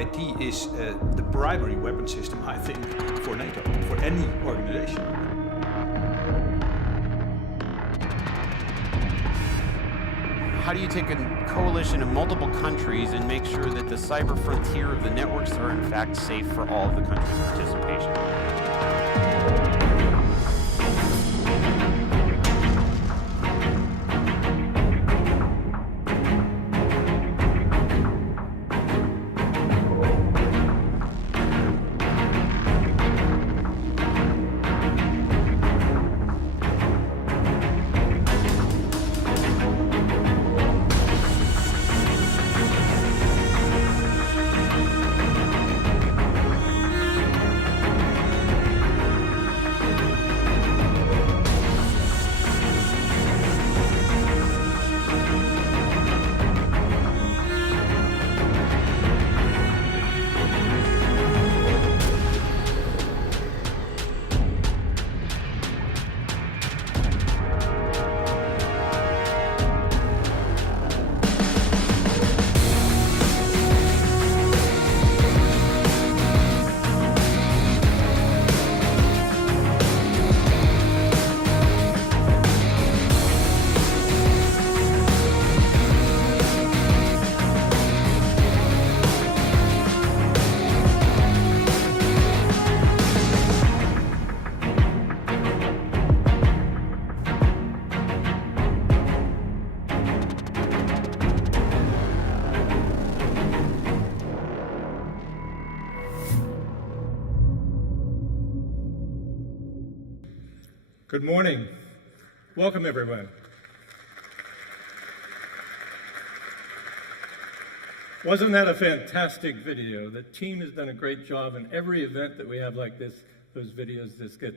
IT is the primary weapon system, I think, for NATO, for any organization. How do you take a coalition of multiple countries and make sure that the cyber frontier of the networks are in fact safe for all of the countries' participation? Good morning. Welcome, everyone. Wasn't that a fantastic video? The team has done a great job, and every event that we have like this, those videos just get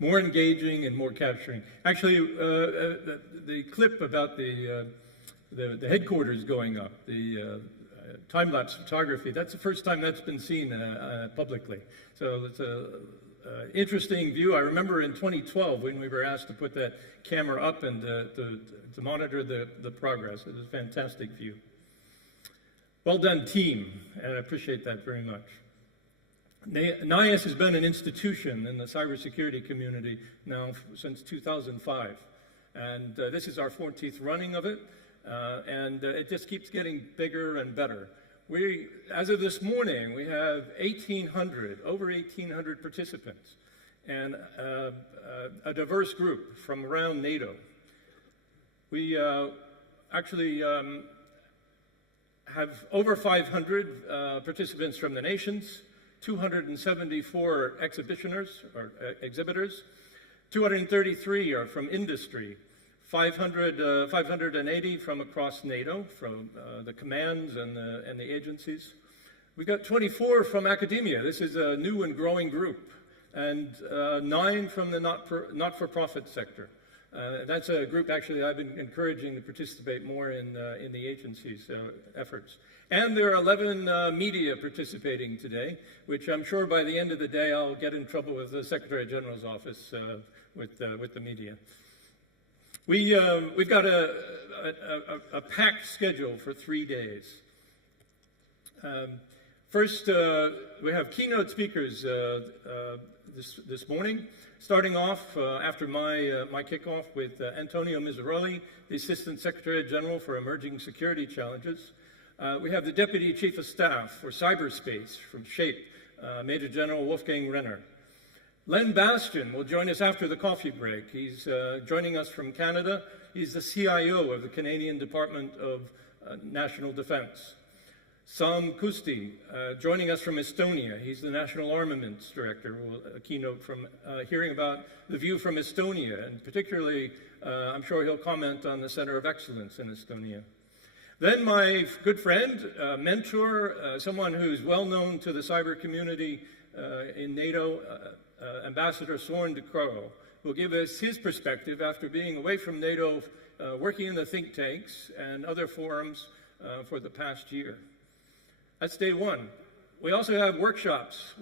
more engaging and more capturing. Actually, the clip about the headquarters going up, the time-lapse photography, that's the first time that's been seen publicly. So it's a interesting view. I remember in 2012 when we were asked to put that camera up and to monitor the progress. It was a fantastic view. Well done, team, and I appreciate that very much. NIAS has been an institution in the cybersecurity community now since 2005, and this is our 14th running of it, and it just keeps getting bigger and better. As of this morning, we have over 1,800 participants, and a diverse group from around NATO. We actually have over 500 participants from the nations, 274 exhibitors, 233 are from industry, 580 from across NATO, from the commands and the agencies. We've got 24 from academia. This is a new and growing group, and 9 from the not-for-profit sector. That's a group actually I've been encouraging to participate more in the agency's efforts. And there are 11 media participating today, which I'm sure by the end of the day I'll get in trouble with the Secretary General's office with the media. We've got a packed schedule for 3 days. First, we have keynote speakers this morning, starting off after my kickoff with Antonio Missiroli, the Assistant Secretary General for Emerging Security Challenges. We have the Deputy Chief of Staff for Cyberspace from SHAPE, Major General Wolfgang Renner. Len Bastian will join us after the coffee break. He's joining us from Canada. He's the CIO of the Canadian Department of National Defense. Sam Kusti, joining us from Estonia. He's the National Armaments Director. A keynote from hearing about the view from Estonia, and particularly, I'm sure he'll comment on the Center of Excellence in Estonia. Then my good friend, mentor, someone who's well known to the cyber community in NATO, Ambassador Søren de Croo, will give us his perspective after being away from NATO, working in the think tanks and other forums for the past year. That's day one. We also have workshops,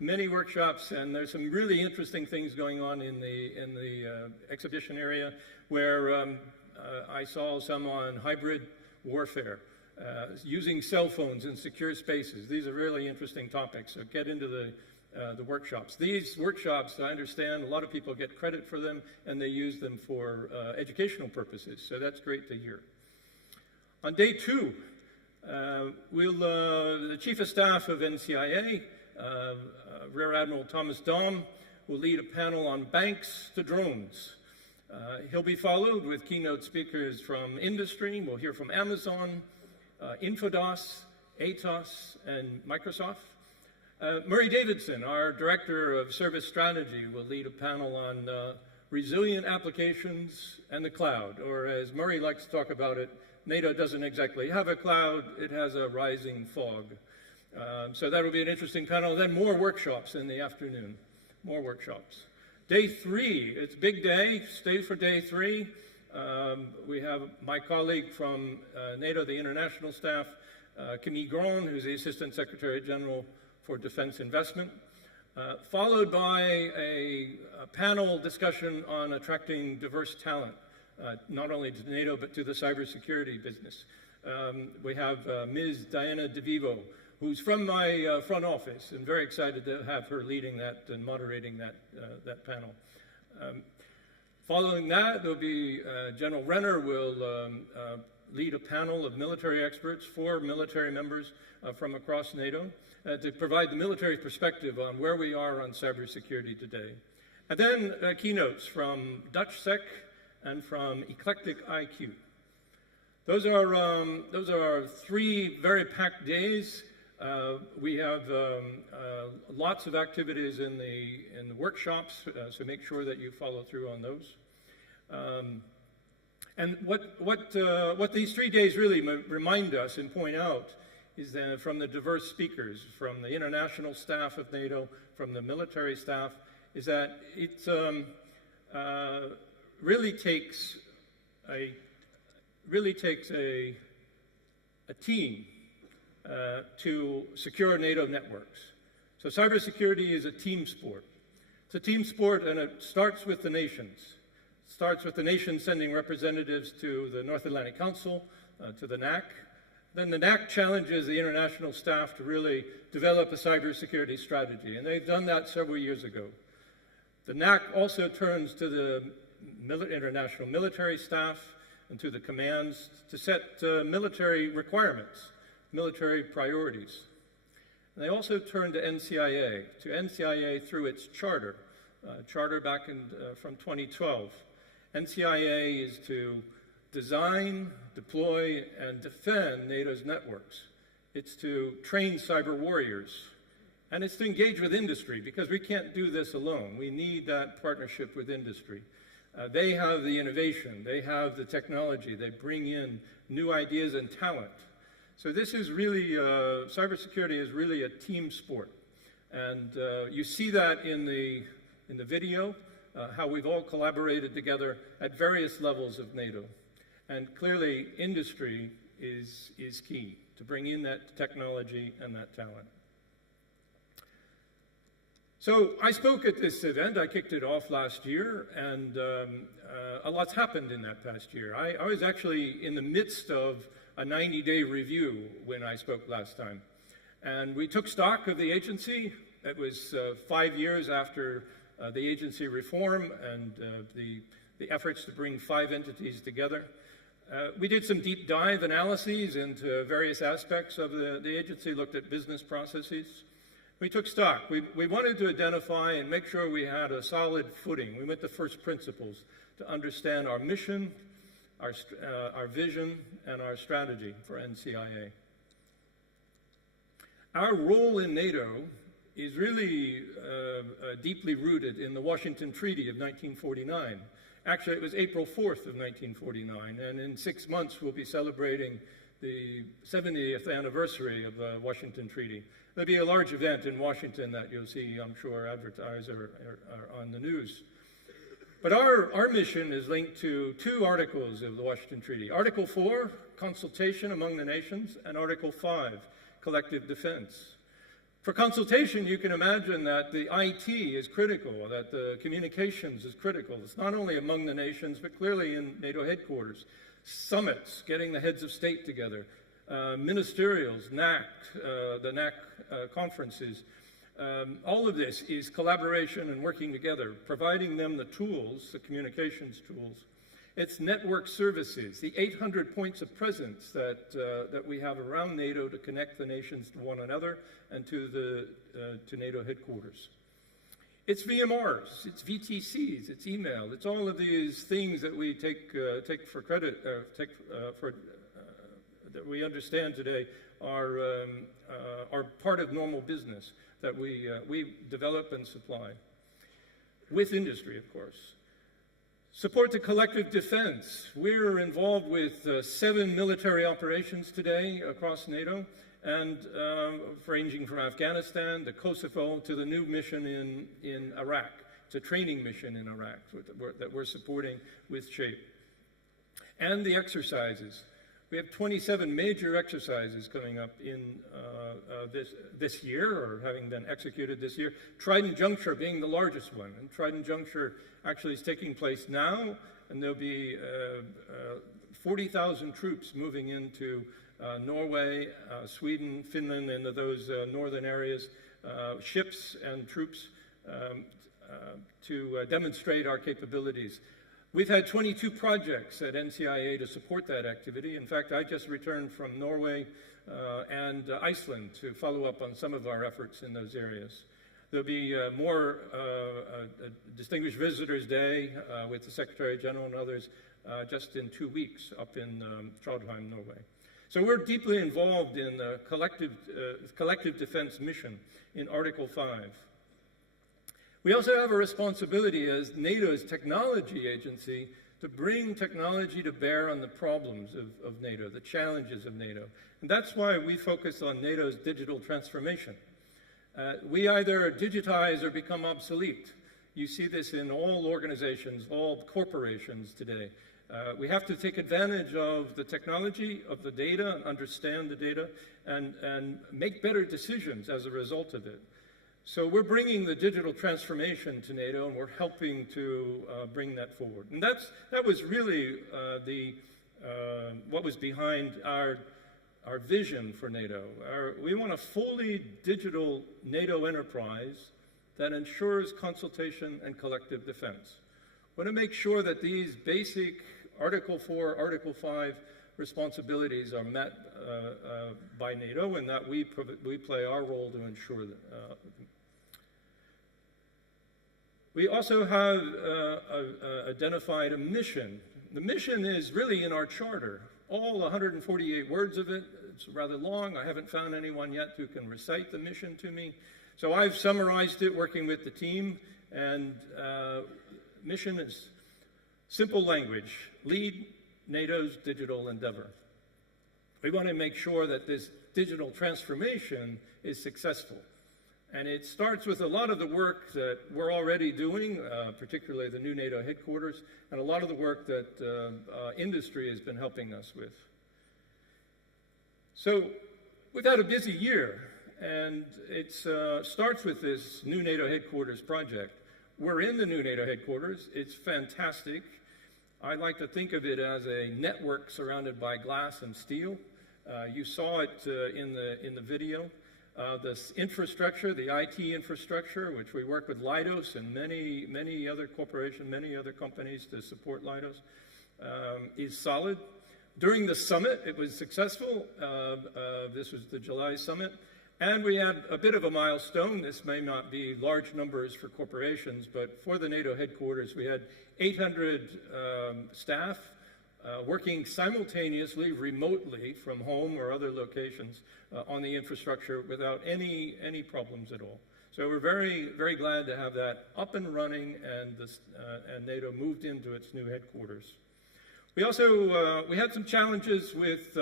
many workshops, and there's some really interesting things going on in the exhibition area where I saw some on hybrid warfare. using cell phones in secure spaces. These are really interesting topics, so get into the workshops. These workshops, I understand, a lot of people get credit for them, and they use them for educational purposes, so that's great to hear. On day 2, the Chief of Staff of NCIA, Rear Admiral Thomas Daum, will lead a panel on banks to drones. He'll be followed with keynote speakers from industry. We'll hear from Amazon, Infodos, Atos, and Microsoft. Murray Davidson, our Director of Service Strategy, will lead a panel on resilient applications and the cloud, or as Murray likes to talk about it, NATO doesn't exactly have a cloud, it has a rising fog. So that'll be an interesting panel. Then more workshops in the afternoon, more workshops. Day 3, it's a big day, stay for day 3. We have my colleague from NATO, the international staff, Camille Grand, who's the Assistant Secretary General for Defense Investment, followed by a panel discussion on attracting diverse talent, not only to NATO, but to the cybersecurity business. We have Ms. Diana DeVivo, who's from my front office, and very excited to have her leading that and moderating that panel. Following that, there'll be General Renner will lead a panel of military experts, 4 military members from across NATO, to provide the military perspective on where we are on cybersecurity today. And then keynotes from Dutch Sec and from Eclectic IQ. Those are 3 very packed days. We have lots of activities in the workshops, so make sure that you follow through on those. And what these 3 days really remind us and point out is that from the diverse speakers, from the international staff of NATO, from the military staff, is that it really takes a team to secure NATO networks. So cybersecurity is a team sport. It's a team sport, and it starts with the nations. It starts with the nations sending representatives to the North Atlantic Council, to the NAC. Then the NAC challenges the international staff to really develop a cybersecurity strategy, and they've done that several years ago. The NAC also turns to the international military staff and to the commands to set military requirements, military priorities. And they also turn to NCIA through its charter back from 2012. NCIA is to design, deploy, and defend NATO's networks. It's to train cyber warriors, and it's to engage with industry, because we can't do this alone. We need that partnership with industry. They have the innovation, they have the technology, they bring in new ideas and talent. So this is really, cybersecurity is really a team sport. And you see that in the video, how we've all collaborated together at various levels of NATO. And clearly, industry is key to bring in that technology and that talent. So I spoke at this event. I kicked it off last year, and a lot's happened in that past year. I was actually in the midst of a 90-day review when I spoke last time. And we took stock of the agency. It was 5 years after the agency reform and the efforts to bring 5 entities together. We did some deep dive analyses into various aspects of the agency, looked at business processes. We took stock. We wanted to identify and make sure we had a solid footing. We went to first principles to understand our mission, our vision, and our strategy for NCIA. Our role in NATO is really deeply rooted in the Washington Treaty of 1949. Actually, it was April 4th of 1949, and in 6 months we'll be celebrating the 70th anniversary of the Washington Treaty. There'll be a large event in Washington that you'll see, I'm sure, advertised or on the news. But our mission is linked to 2 articles of the Washington Treaty. Article 4, consultation among the nations, and Article 5, collective defense. For consultation, you can imagine that the IT is critical, that the communications is critical. It's not only among the nations, but clearly in NATO headquarters. Summits, getting the heads of state together, ministerials, NAC, the NAC conferences. All of this is collaboration and working together, providing them the tools, the communications tools. It's network services, the 800 points of presence that we have around NATO to connect the nations to one another and to NATO headquarters. It's VMRs, it's VTCs, it's email, it's all of these things that we take for credit, that we understand today are part of normal business that we develop and supply, with industry, of course. Support to collective defense. We're involved with 7 military operations today across NATO, and ranging from Afghanistan to Kosovo to the new mission in Iraq. It's a training mission in Iraq that we're supporting with SHAPE. And the exercises. We have 27 major exercises coming up in this year, or having been executed this year. Trident Juncture being the largest one. And Trident Juncture actually is taking place now, and there'll be 40,000 troops moving into Norway, Sweden, Finland, into those northern areas, ships and troops to demonstrate our capabilities. We've had 22 projects at NCIA to support that activity. In fact, I just returned from Norway and Iceland to follow up on some of our efforts in those areas. There'll be more Distinguished Visitors Day with the Secretary General and others just in 2 weeks up in Trondheim, Norway. So we're deeply involved in the collective defense mission in Article 5. We also have a responsibility as NATO's technology agency to bring technology to bear on the problems of NATO, the challenges of NATO. And that's why we focus on NATO's digital transformation. We either digitize or become obsolete. You see this in all organizations, all corporations today. We have to take advantage of the technology, of the data, understand the data, and make better decisions as a result of it. So we're bringing the digital transformation to NATO, and we're helping to bring that forward. And that was really what was behind our vision for NATO. We want a fully digital NATO enterprise that ensures consultation and collective defense. We want to make sure that these basic Article 4, Article 5 responsibilities are met by NATO, and that we play our role to ensure that. We also have identified a mission. The mission is really in our charter. All 148 words of it. It's rather long. I haven't found anyone yet who can recite the mission to me. So I've summarized it working with the team, and mission is simple language: lead NATO's digital endeavor. We want to make sure that this digital transformation is successful. And it starts with a lot of the work that we're already doing, particularly the new NATO headquarters, and a lot of the work that industry has been helping us with. So we've had a busy year, and it starts with this new NATO headquarters project. We're in the new NATO headquarters. It's fantastic. I like to think of it as a network surrounded by glass and steel. You saw it in the video. This infrastructure, the IT infrastructure, which we work with Leidos and many other corporations, many other companies to support Leidos, is solid. During the summit, it was successful. This was the July summit. And we had a bit of a milestone. This may not be large numbers for corporations, but for the NATO headquarters, we had 800 staff working simultaneously, remotely, from home or other locations on the infrastructure without any problems at all. So we're very, very glad to have that up and running, and NATO moved into its new headquarters. We also we had some challenges with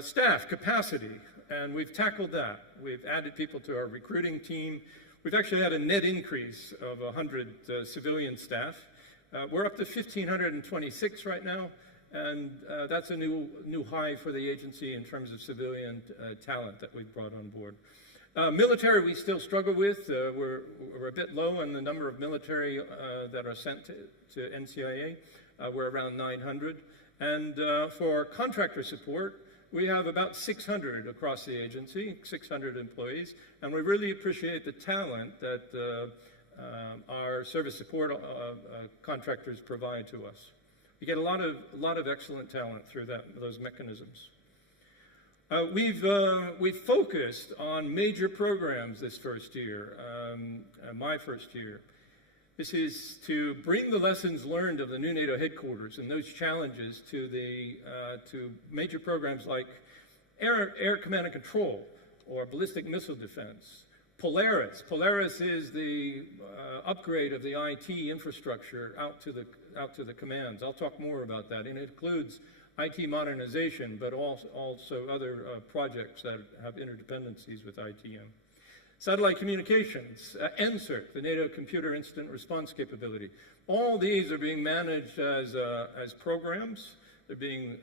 staff capacity, and we've tackled that. We've added people to our recruiting team. We've actually had a net increase of 100 civilian staff. We're up to 1,526 right now, and that's a new high for the agency in terms of civilian talent that we've brought on board. Military, we still struggle with. We're a bit low on the number of military that are sent to NCIA. We're around 900. And for contractor support, We have about 600 across the agency, 600 employees, and we really appreciate the talent that our service support contractors provide to us. We get a lot of excellent talent through those mechanisms. We've focused on major programs this first year, my first year. This is to bring the lessons learned of the new NATO headquarters and those challenges to major programs like air command and control or ballistic missile defense. Polaris. Polaris is the upgrade of the IT infrastructure out to the commands. I'll talk more about that, and it includes IT modernization, but also other projects that have interdependencies with ITM. Satellite communications, NCIRC, the NATO Computer Incident Response Capability. All these are being managed as programs. They're being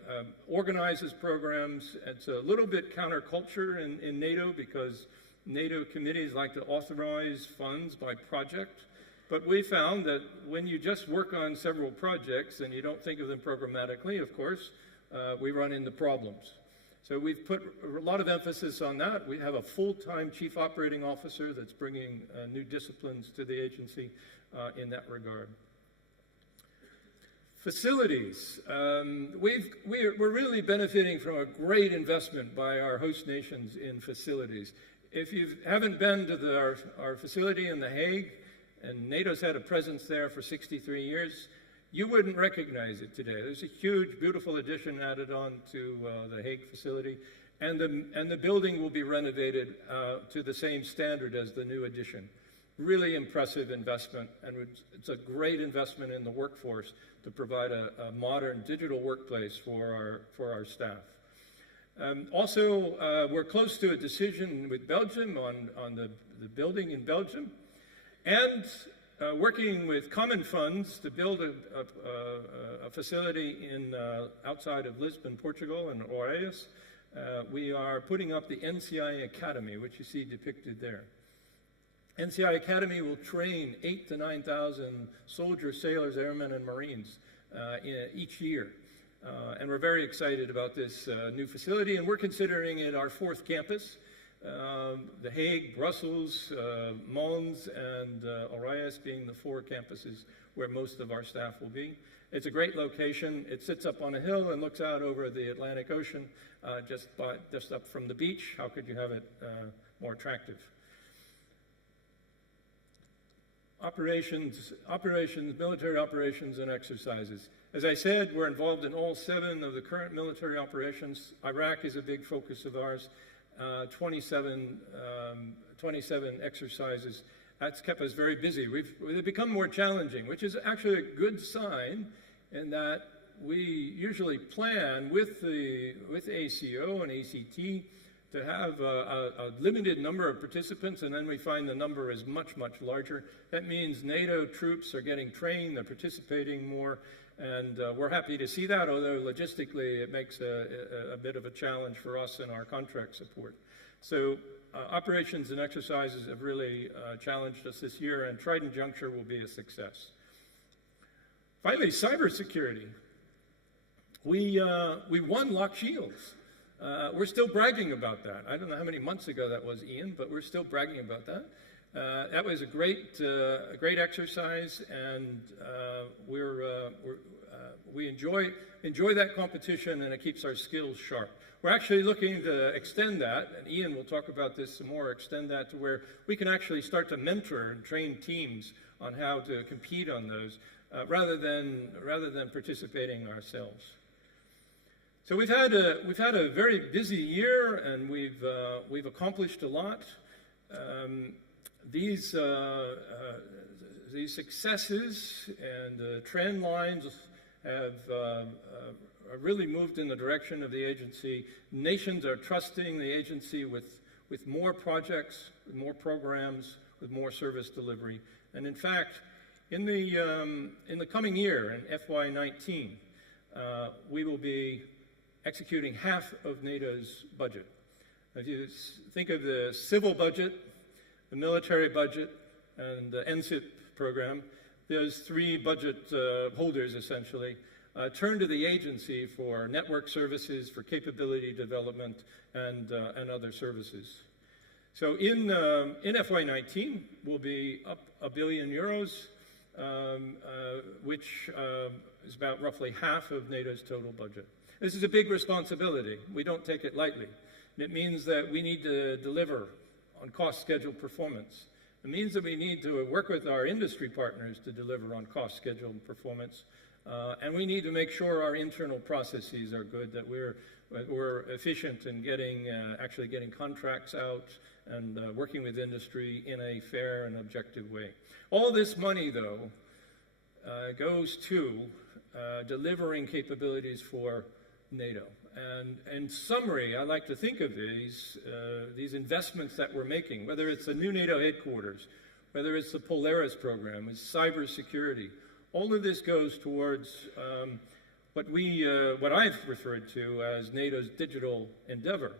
organized as programs. It's a little bit counterculture in NATO because NATO committees like to authorize funds by project. But we found that when you just work on several projects and you don't think of them programmatically, of course, we run into problems. So we've put a lot of emphasis on that. We have a full-time chief operating officer that's bringing new disciplines to the agency in that regard. Facilities. We're really benefiting from a great investment by our host nations in facilities. If you haven't been to our facility in The Hague, and NATO's had a presence there for 63 years, you wouldn't recognize it today. There's a huge, beautiful addition added on to the Hague facility, and the building will be renovated to the same standard as the new addition. Really impressive investment, and it's a great investment in the workforce to provide a modern digital workplace for our staff. Also, we're close to a decision with Belgium on the building in Belgium, and working with common funds to build a facility outside of Lisbon, Portugal, in Oeiras. We are putting up the NCIA Academy, which you see depicted there. NCIA Academy will train 8,000 to 9,000 soldiers, sailors, airmen, and Marines each year. And we're very excited about this new facility, and we're considering it our 4th campus. The Hague, Brussels, Mons, and Oeiras being the 4 campuses where most of our staff will be. It's a great location. It sits up on a hill and looks out over the Atlantic Ocean, just up from the beach. How could you have it more attractive? Operations, military operations and exercises. As I said, we're involved in all 7 of the current military operations. Iraq is a big focus of ours. 27 exercises. That's kept us very busy. They've become more challenging, which is actually a good sign in that we usually plan with ACO and ACT to have a limited number of participants, and then we find the number is much, much larger. That means NATO troops are getting trained, they're participating more, and we're happy to see that, although logistically it makes a bit of a challenge for us in our contract support. So operations and exercises have really challenged us this year, and Trident Juncture will be a success. Finally, cybersecurity. We won Lock Shields. We're still bragging about that. I don't know how many months ago that was, Ian, but we're still bragging about that. That was a great exercise, and we enjoy that competition, and it keeps our skills sharp. We're actually looking to extend that, and Ian will talk about this some more, extend that to where we can actually start to mentor and train teams on how to compete on those, rather than participating ourselves. So we've had a very busy year, and we've accomplished a lot. These successes and trend lines have really moved in the direction of the agency. Nations are trusting the agency with more projects, with more programs, with more service delivery. And in fact, in the coming year, in FY19, we will be executing half of NATO's budget. If you think of the civil budget, the military budget, and the NCIP program, there's 3 budget holders, essentially. turn to the agency for network services, for capability development, and other services. So in FY19, we'll be up €1 billion, which is about roughly half of NATO's total budget. This is a big responsibility. We don't take it lightly. It means that we need to deliver on cost, schedule, performance. It means that we need to work with our industry partners to deliver on cost, schedule, and performance. And we need to make sure our internal processes are good, that we're efficient in actually getting contracts out and working with industry in a fair and objective way. All this money, though, goes to delivering capabilities for NATO. And in summary, I like to think of these investments that we're making, whether it's the new NATO headquarters, whether it's the Polaris program, it's cybersecurity. All of this goes towards what I've referred to as NATO's digital endeavor.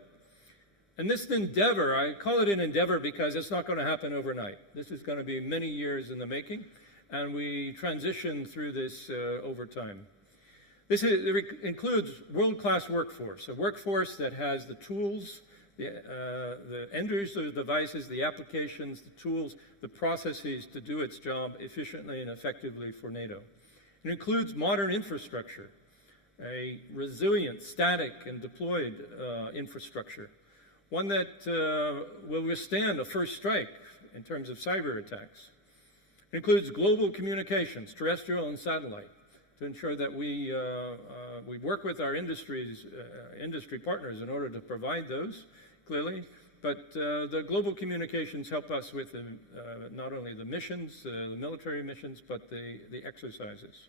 And this endeavor, I call it an endeavor because it's not going to happen overnight. This is going to be many years in the making, and we transition through this over time. This includes world-class workforce, a workforce that has the tools, the end user devices, the applications, the tools, the processes to do its job efficiently and effectively for NATO. It includes modern infrastructure, a resilient, static, and deployed infrastructure, one that will withstand a first strike in terms of cyber attacks. It includes global communications, terrestrial and satellite, to ensure that we work with our industry partners in order to provide those, clearly. But the global communications help us with not only the missions, the military missions, but the exercises.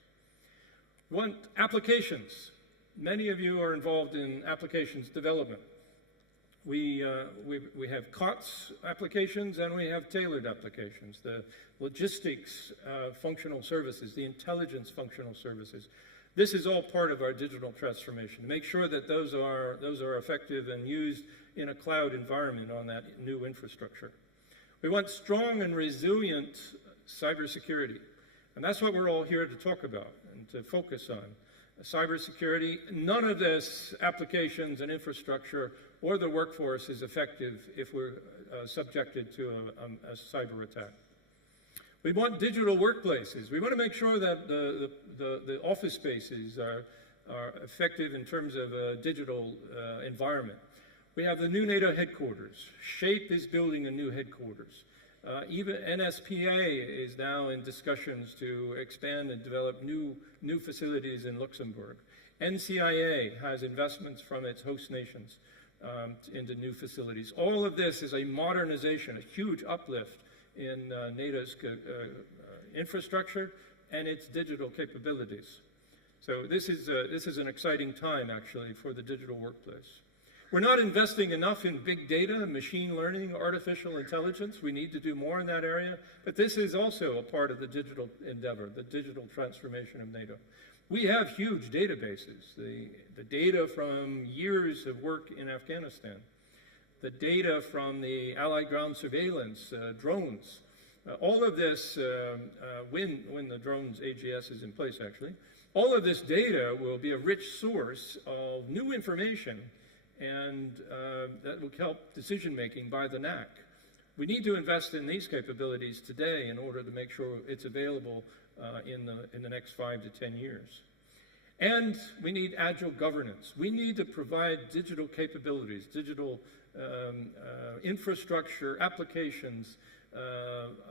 We want applications. Many of you are involved in applications development. We have COTS applications and we have tailored applications, the logistics functional services, the intelligence functional services. This is all part of our digital transformation, to make sure that those are effective and used in a cloud environment on that new infrastructure. We want strong and resilient cybersecurity, and that's what we're all here to talk about and to focus on. Cybersecurity, none of this applications and infrastructure or the workforce is effective if we're subjected to a cyber attack. We want digital workplaces. We want to make sure that the office spaces are effective in terms of a digital environment. We have the new NATO headquarters. SHAPE is building a new headquarters. Even NSPA is now in discussions to expand and develop new facilities in Luxembourg. NCIA has investments from its host nations into new facilities. All of this is a modernization, a huge uplift in NATO's infrastructure and its digital capabilities. So this is an exciting time, actually, for the digital workplace. We're not investing enough in big data, machine learning, artificial intelligence. We need to do more in that area, but this is also a part of the digital endeavor, the digital transformation of NATO. We have huge databases, the data from years of work in Afghanistan, the data from the Allied ground surveillance, drones. All of this, when the drones AGS is in place, actually, all of this data will be a rich source of new information, and that will help decision-making by the NAC. We need to invest in these capabilities today in order to make sure it's available in the next 5 to 10 years. And we need agile governance. We need to provide digital capabilities, digital infrastructure, applications,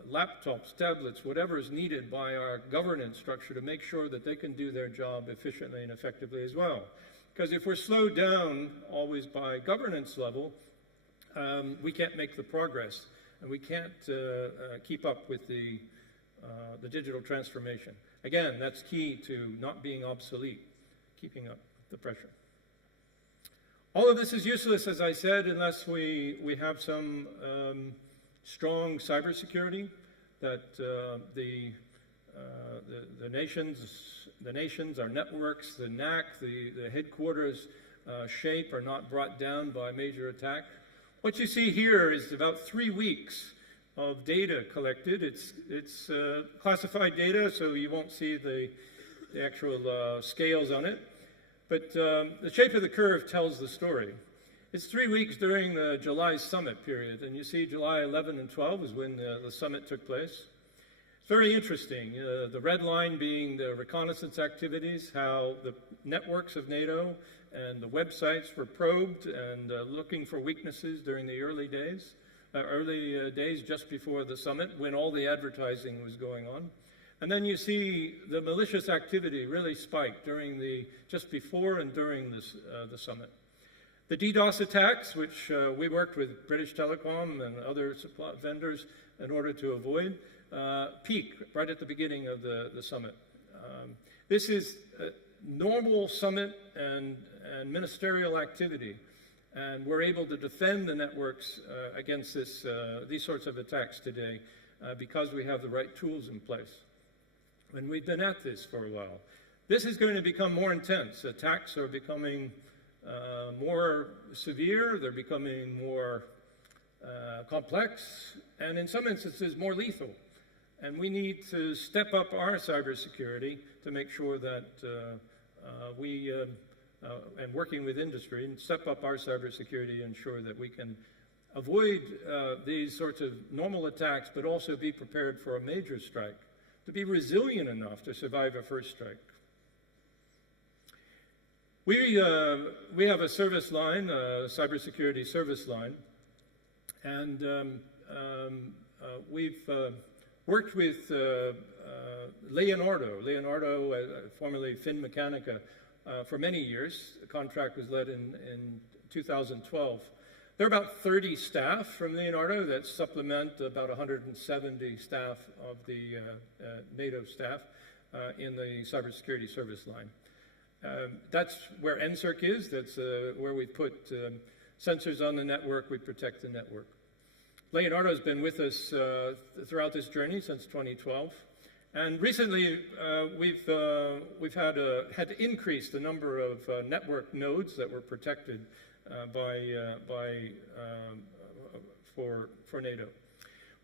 laptops, tablets, whatever is needed by our governance structure to make sure that they can do their job efficiently and effectively as well. Because if we're slowed down always by governance level, we can't make the progress, and we can't keep up with the digital transformation. Again, that's key to not being obsolete, keeping up the pressure. All of this is useless, as I said, unless we have some strong cybersecurity that the nations, our networks, the NAC, the headquarters, SHAPE are not brought down by major attack. What you see here is about 3 weeks of data collected. It's classified data, so you won't see the actual scales on it. But the shape of the curve tells the story. It's 3 weeks during the July summit period, and you see July 11 and 12 is when the summit took place. It's very interesting. The red line being the reconnaissance activities, how the networks of NATO and the websites were probed and looking for weaknesses during the early days just before the summit when all the advertising was going on. And then you see the malicious activity really spiked during just before and during the summit. The DDoS attacks, which we worked with British Telecom and other vendors in order to avoid, peaked right at the beginning of the summit. This is normal summit and ministerial activity, and we're able to defend the networks against these sorts of attacks today because we have the right tools in place. And we've been at this for a while. This is going to become more intense. Attacks are becoming more severe, they're becoming more complex, and in some instances more lethal. And we need to step up our cybersecurity to make sure that and working with industry, and step up our cybersecurity and ensure that we can avoid these sorts of normal attacks, but also be prepared for a major strike, to be resilient enough to survive a first strike. We have a service line, a cybersecurity service line, and we've worked with Leonardo, formerly Finmeccanica, for many years. The contract was led in 2012. There are about 30 staff from Leonardo that supplement about 170 staff of the NATO staff in the cybersecurity service line. That's where NCIRC is. That's where we put sensors on the network. We protect the network. Leonardo's been with us throughout this journey since 2012. And recently, we've had to increase the number of network nodes that were protected for NATO.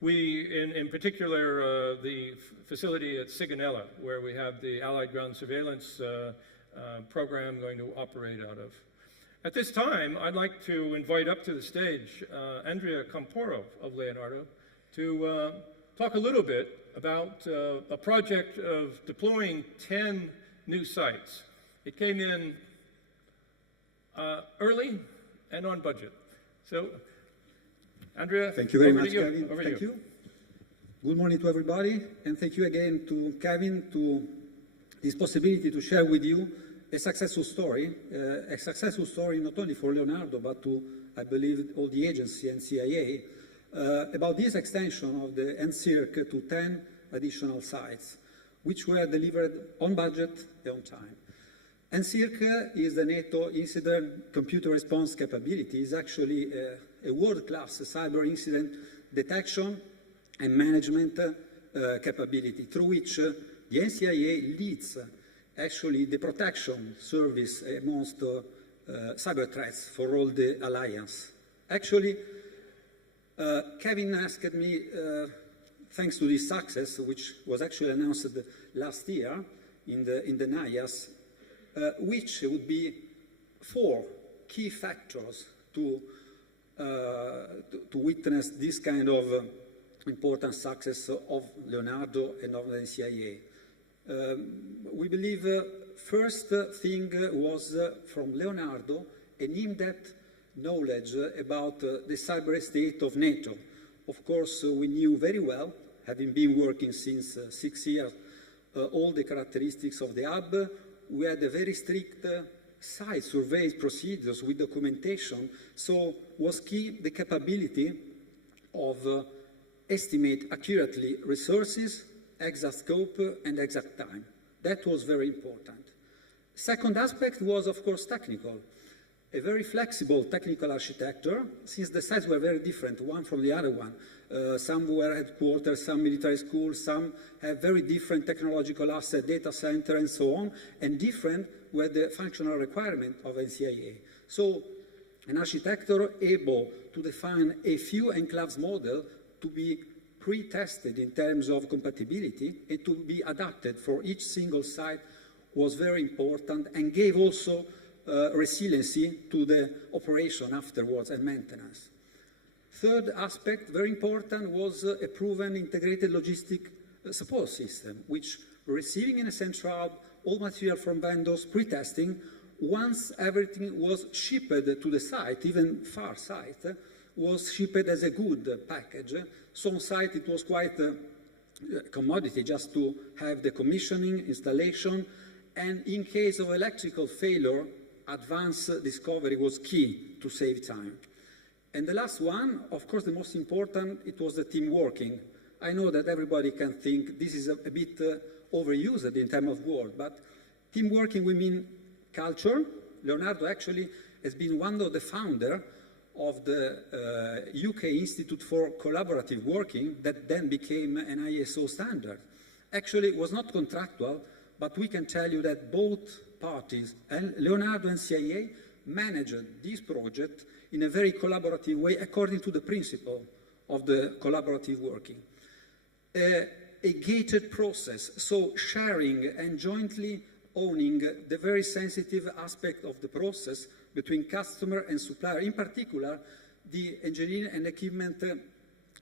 We, in particular, the facility at Sigonella, where we have the Allied Ground Surveillance program going to operate out of. At this time, I'd like to invite up to the stage Andrea Campora of Leonardo to talk a little bit about a project of deploying 10 new sites. It came in early and on budget. So, Andrea, thank you very much, Kevin. Thank you. Good morning to everybody, and thank you again to Kevin to this possibility to share with you a successful story not only for Leonardo, but to, I believe, all the agency, NCIA, about this extension of the NCIRC to 10 additional sites, which were delivered on budget and on time. NCIRC is the NATO incident computer response capability. It's actually a world-class cyber incident detection and management capability through which the NCIA leads actually the protection service amongst cyber threats for all the alliance. Actually, Kevin asked me, thanks to this success, which was actually announced last year in the NIAS, which would be 4 key factors to witness this kind of important success of Leonardo and of the NCIA. We believe first thing was from Leonardo an in-depth knowledge about the cyber estate of NATO. Of course, we knew very well, having been working since 6 years, all the characteristics of the hub. We had a very strict site survey procedures with documentation, so was key the capability of estimate accurately resources, exact scope, and exact time. That was very important. Second aspect was, of course, technical. A very flexible technical architecture, since the sites were very different, one from the other one. Some were headquarters, some military schools, some have very different technological asset, data center, and so on, and different were the functional requirement of NCIA. So, an architecture able to define a few enclaves model to be pre-tested in terms of compatibility and to be adapted for each single site was very important and gave also resiliency to the operation afterwards and maintenance. Third aspect, very important, was a proven integrated logistic support system, which receiving in a central hub all material from vendors, pre-testing, once everything was shipped to the site, even far site, was shipped as a good package. So on site it was quite a commodity just to have the commissioning, installation, and in case of electrical failure, advanced discovery was key to save time. And the last one, of course the most important, it was the team working. I know that everybody can think this is a bit overused in terms of word, but team working, we mean culture. Leonardo actually has been one of the founders of the UK Institute for Collaborative Working that then became an ISO standard. Actually, it was not contractual, but we can tell you that both parties, and Leonardo and NCIA, managed this project in a very collaborative way according to the principle of the collaborative working. A gated process, so sharing and jointly owning the very sensitive aspect of the process between customer and supplier, in particular the engineering and equipment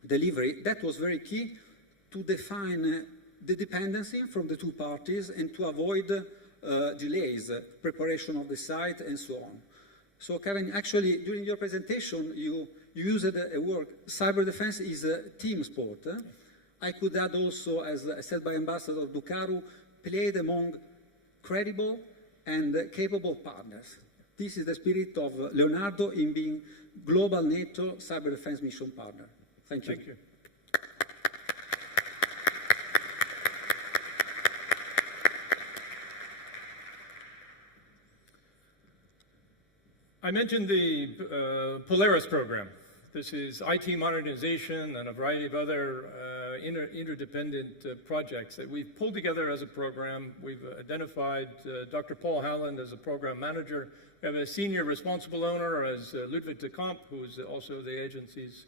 delivery. That was very key to define the dependency from the two parties and to avoid delays, preparation of the site and so on. So Kevin, actually during your presentation you used a word, cyber defense is a team sport. I could add also, as said by Ambassador Ducaru, played among credible and capable partners. This is the spirit of Leonardo in being global NATO cyber defense mission partner. Thank you. Thank you. I mentioned the Polaris program. This is IT modernization and a variety of other interdependent projects that we've pulled together as a program. We've identified Dr. Paul Howland as a program manager. We have a senior responsible owner as Ludwig de Kamp, who is also the agency's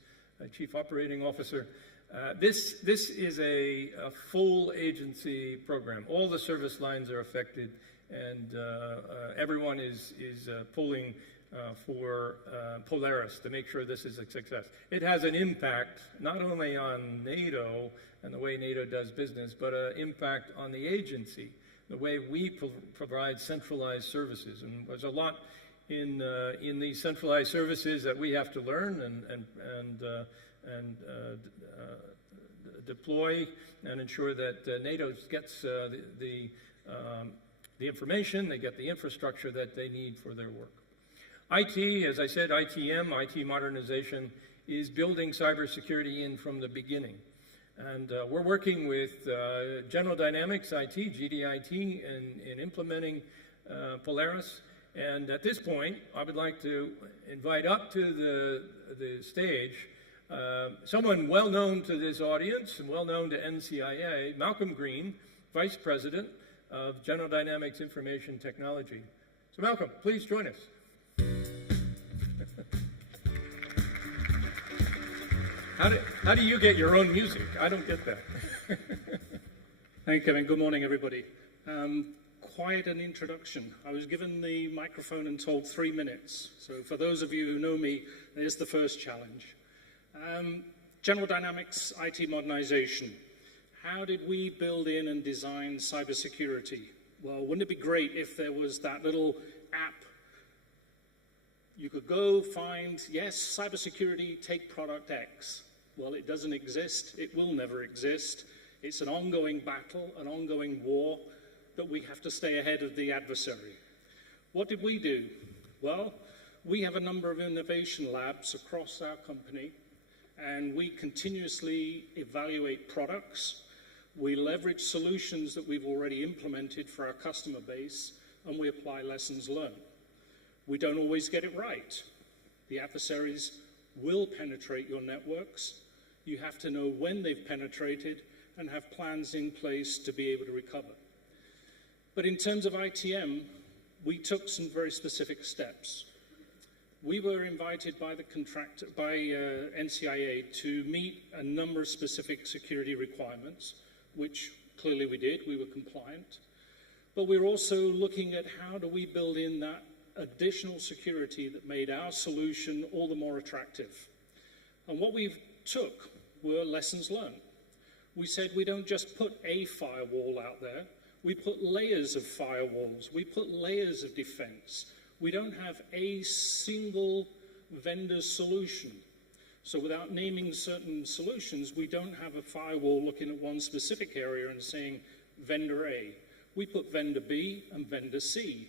chief operating officer. This is a full agency program. All the service lines are affected, and everyone is pulling for Polaris to make sure this is a success. It has an impact not only on NATO and the way NATO does business, but an impact on the agency, the way we provide centralized services. And there's a lot in these centralized services that we have to learn and deploy and ensure that NATO gets the information, they get the infrastructure that they need for their work. IT, as I said, ITM, IT modernization, is building cybersecurity in from the beginning. And we're working with General Dynamics IT, GDIT, in implementing Polaris. And at this point, I would like to invite up to the stage someone well known to this audience and well known to NCIA, Malcom Green, Vice President of General Dynamics Information Technology. So Malcom, please join us. How do you get your own music? I don't get that. Thank you, Kevin. Good morning, everybody. Quite an introduction. I was given the microphone and told 3 minutes. So for those of you who know me, there's the first challenge. General Dynamics IT modernization. How did we build in and design cybersecurity? Well, wouldn't it be great if there was that little app you could go find, yes, cybersecurity, take product X. Well, it doesn't exist. It will never exist. It's an ongoing battle, an ongoing war that we have to stay ahead of the adversary. What did we do? Well, we have a number of innovation labs across our company, and we continuously evaluate products. We leverage solutions that we've already implemented for our customer base, and we apply lessons learned. We don't always get it right. The adversaries will penetrate your networks. You have to know when they've penetrated and have plans in place to be able to recover. But in terms of ITM, we took some very specific steps. We were invited by the contractor, by NCIA, to meet a number of specific security requirements, which clearly we did. We were compliant. but we're also looking at how do we build in that additional security that made our solution all the more attractive. And what we took were lessons learned. We said we don't just put a firewall out there, we put layers of firewalls, we put layers of defense. We don't have a single vendor solution. So without naming certain solutions, we don't have a firewall looking at one specific area and saying vendor A. We put vendor B and vendor C.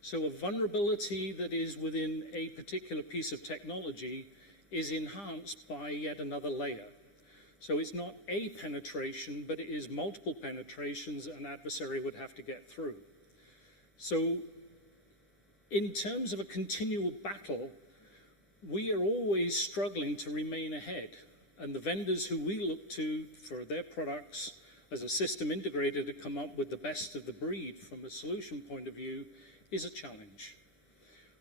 So a vulnerability that is within a particular piece of technology is enhanced by yet another layer. So it's not a penetration, but it is multiple penetrations an adversary would have to get through. So in terms of a continual battle, we are always struggling to remain ahead. And the vendors who we look to for their products as a system integrator to come up with the best of the breed from a solution point of view is a challenge.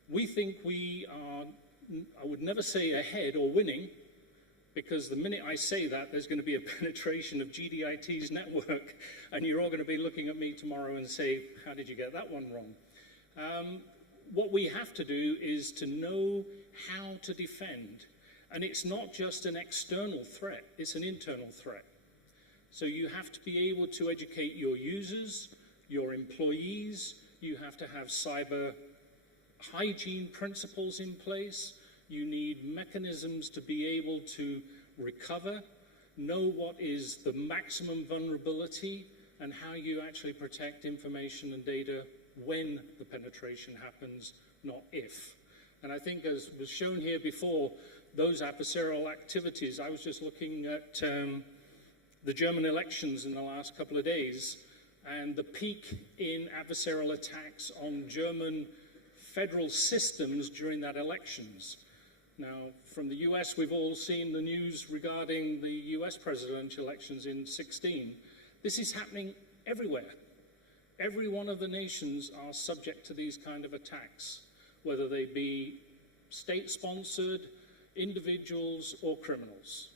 We think we are, I would never say ahead or winning, because the minute I say that, there's going to be a penetration of GDIT's network, and you're all going to be looking at me tomorrow and say, how did you get that one wrong? What we have to do is to know how to defend. And it's not just an external threat, it's an internal threat. So you have to be able to educate your users, your employees, you have to have cyber hygiene principles in place, you need mechanisms to be able to recover, know what is the maximum vulnerability, and how you actually protect information and data when the penetration happens, not if. And I think, as was shown here before, those adversarial activities, I was just looking at the German elections in the last couple of days, and the peak in adversarial attacks on German federal systems during that elections. Now, from the US, we've all seen the news regarding the US presidential elections in 2016. This is happening everywhere. Every one of the nations are subject to these kind of attacks, whether they be state-sponsored, individuals, or criminals,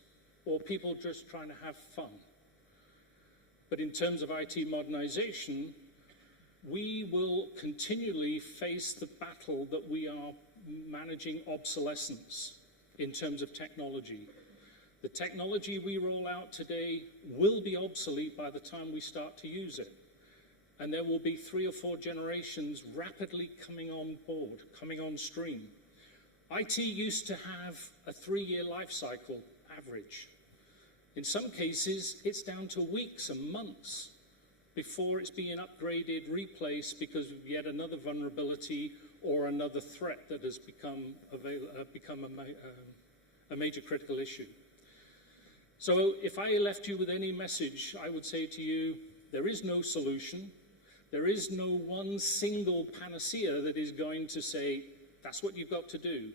or people just trying to have fun. But in terms of IT modernization, we will continually face the battle that we are managing obsolescence in terms of technology. The technology we roll out today will be obsolete by the time we start to use it. And there will be 3 or 4 generations rapidly coming on board, coming on stream. IT used to have a 3-year life cycle average. In some cases, it's down to weeks and months before it's being upgraded, replaced because of yet another vulnerability or another threat that has become a major critical issue. So if I left you with any message, I would say to you, there is no solution. There is no one single panacea that is going to say, that's what you've got to do.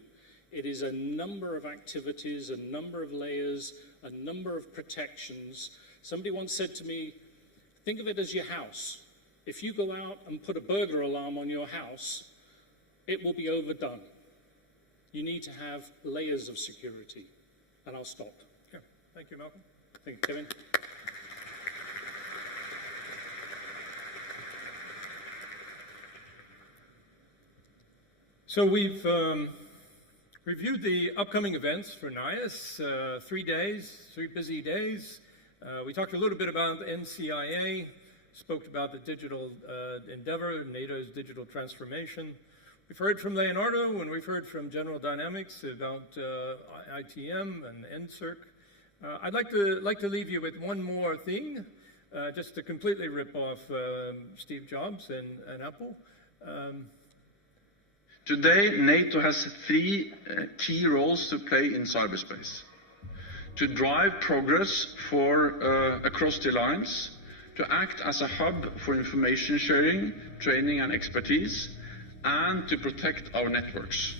It is a number of activities, a number of layers, a number of protections. Somebody once said to me, think of it as your house. If you go out and put a burglar alarm on your house, it will be overdone. You need to have layers of security. And I'll stop. Yeah. Thank you, Malcolm. Thank you, Kevin. So we've reviewed the upcoming events for NIAS, 3 days, 3 busy days. We talked a little bit about NCIA, spoke about the digital endeavor, NATO's digital transformation. We've heard from Leonardo and we've heard from General Dynamics about ITM and NSERC. I'd like to leave you with one more thing, just to completely rip off Steve Jobs and Apple. Today, NATO has 3 key roles to play in cyberspace. To drive progress across the lines, to act as a hub for information sharing, training and expertise, and to protect our networks.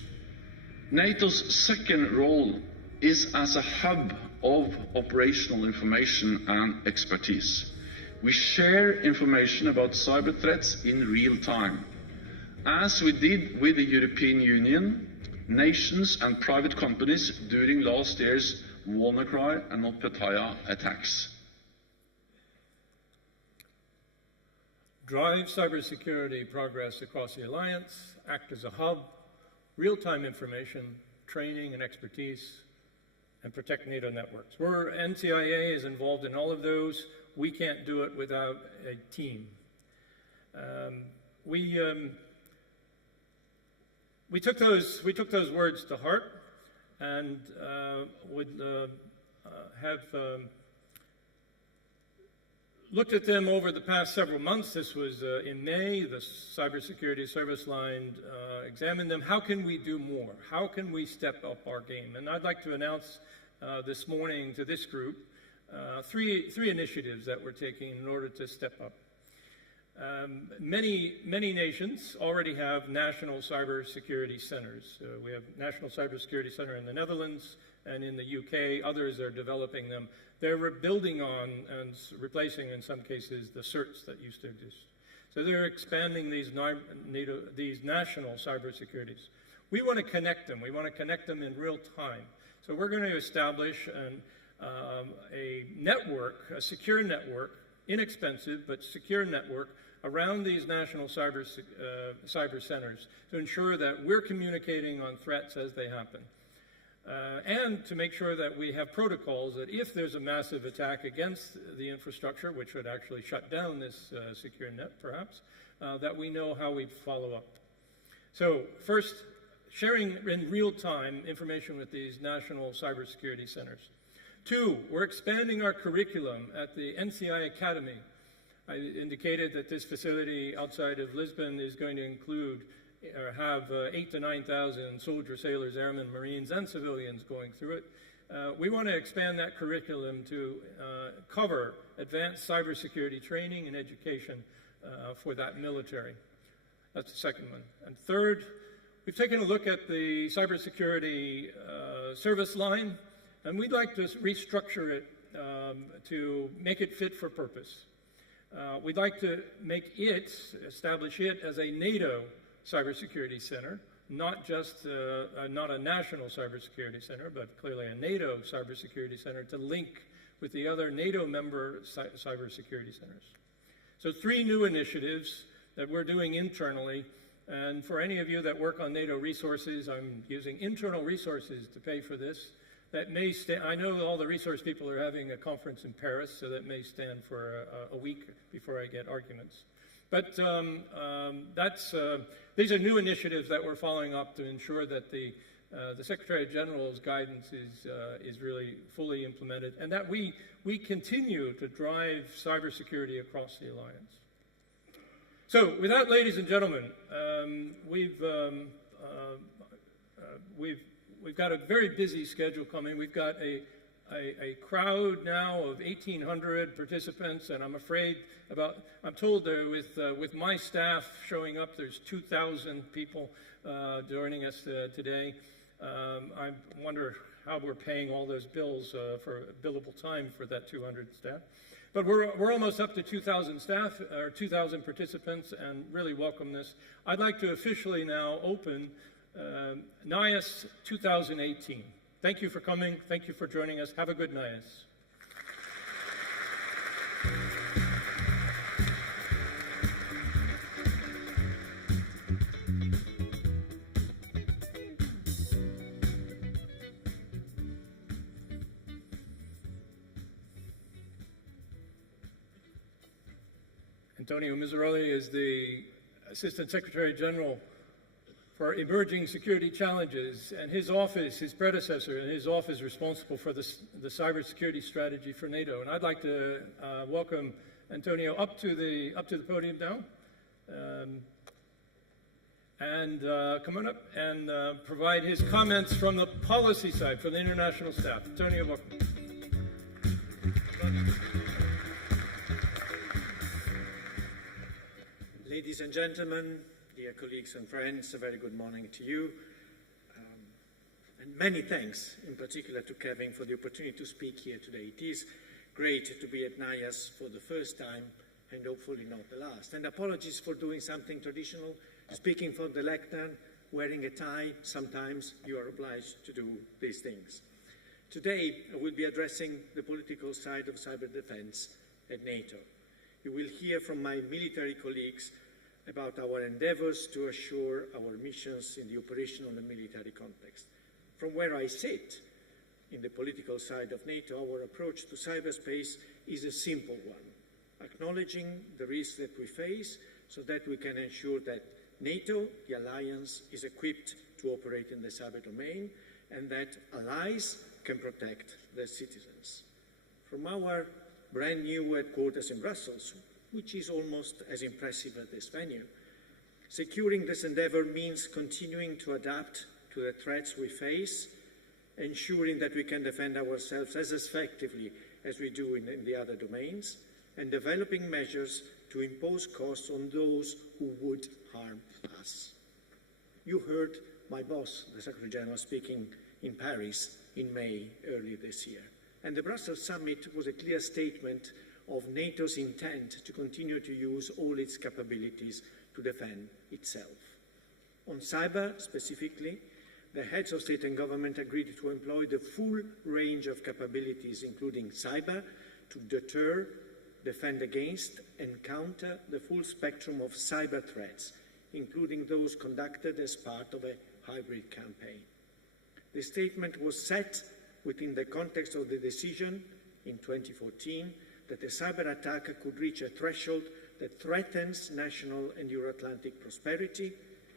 NATO's second role is as a hub of operational information and expertise. We share information about cyber threats in real time. As we did with the European Union, nations and private companies during last year's WannaCry and NotPetya attacks. drive cybersecurity progress across the alliance, act as a hub, real-time information, training and expertise, and protect NATO networks. NCIA is involved in all of those. We can't do it without a team. We took those words to heart and would have looked at them over the past several months. This was in May. The Cybersecurity Service Line examined them. How can we do more? How can we step up our game? And I'd like to announce this morning to this group three initiatives that we're taking in order to step up. Many nations already have national cybersecurity centers. We have National Cybersecurity Center in the Netherlands and in the UK. Others are developing them. They're building on and replacing, in some cases, the certs that used to exist. So they're expanding these national cybersecurities. We want to connect them. We want to connect them in real time. So we're going to establish a network, a secure network, inexpensive but secure network around these national cyber centers to ensure that we're communicating on threats as they happen. And to make sure that we have protocols that if there's a massive attack against the infrastructure, which would actually shut down this secure net perhaps, that we know how we follow up. So first, sharing in real time information with these national cybersecurity centers. Two, we're expanding our curriculum at the NCIA Academy. I indicated that this facility outside of Lisbon is going to include or have 8,000 to 9,000 soldiers, sailors, airmen, Marines, and civilians going through it. We want to expand that curriculum to cover advanced cybersecurity training and education for that military. That's the second one. And third, we've taken a look at the cybersecurity service line, and we'd like to restructure it to make it fit for purpose. We'd like to establish it as a NATO cybersecurity center, not just not a national cybersecurity center, but clearly a NATO cybersecurity center to link with the other NATO member cybersecurity centers. So three new initiatives that we're doing internally, and for any of you that work on NATO resources, I'm using internal resources to pay for this. That may I know all the resource people are having a conference in Paris, so that may stand for a week before I get arguments. But these are new initiatives that we're following up to ensure that the Secretary General's guidance is really fully implemented, and that we continue to drive cybersecurity across the alliance. So, with that, ladies and gentlemen, we've got a very busy schedule coming. We've got a crowd now of 1,800 participants, and I'm told that with my staff showing up, there's 2,000 people joining us today. I wonder how we're paying all those bills for billable time for that 200 staff. But we're almost up to 2,000 staff, or 2,000 participants, and really welcome this. I'd like to officially now open NIAS 2018. Thank you for coming. Thank you for joining us. Have a good NIAS. Antonio Missiroli is the Assistant Secretary General for Emerging Security Challenges, and his office, his predecessor, and his office is responsible for the cybersecurity strategy for NATO. And I'd like to welcome Antonio up to the podium now, and come on up and provide his comments from the policy side, from the international staff. Antonio, welcome. Ladies and gentlemen, dear colleagues and friends, a very good morning to you. And many thanks, in particular, to Kevin for the opportunity to speak here today. It is great to be at NIAS for the first time, and hopefully not the last. And apologies for doing something traditional, speaking from the lectern, wearing a tie. Sometimes you are obliged to do these things. Today, I will be addressing the political side of cyber defense at NATO. You will hear from my military colleagues about our endeavors to assure our missions in the operational and military context. From where I sit, in the political side of NATO, our approach to cyberspace is a simple one, acknowledging the risks that we face so that we can ensure that NATO, the alliance, is equipped to operate in the cyber domain and that allies can protect their citizens. From our brand new headquarters in Brussels, which is almost as impressive as this venue, securing this endeavor means continuing to adapt to the threats we face, ensuring that we can defend ourselves as effectively as we do in the other domains, and developing measures to impose costs on those who would harm us. You heard my boss, the Secretary General, speaking in Paris in May early this year. And the Brussels summit was a clear statement of NATO's intent to continue to use all its capabilities to defend itself. On cyber specifically, the heads of state and government agreed to employ the full range of capabilities, including cyber, to deter, defend against, and counter the full spectrum of cyber threats, including those conducted as part of a hybrid campaign. The statement was set within the context of the decision in 2014 that a cyber attack could reach a threshold that threatens national and Euro-Atlantic prosperity,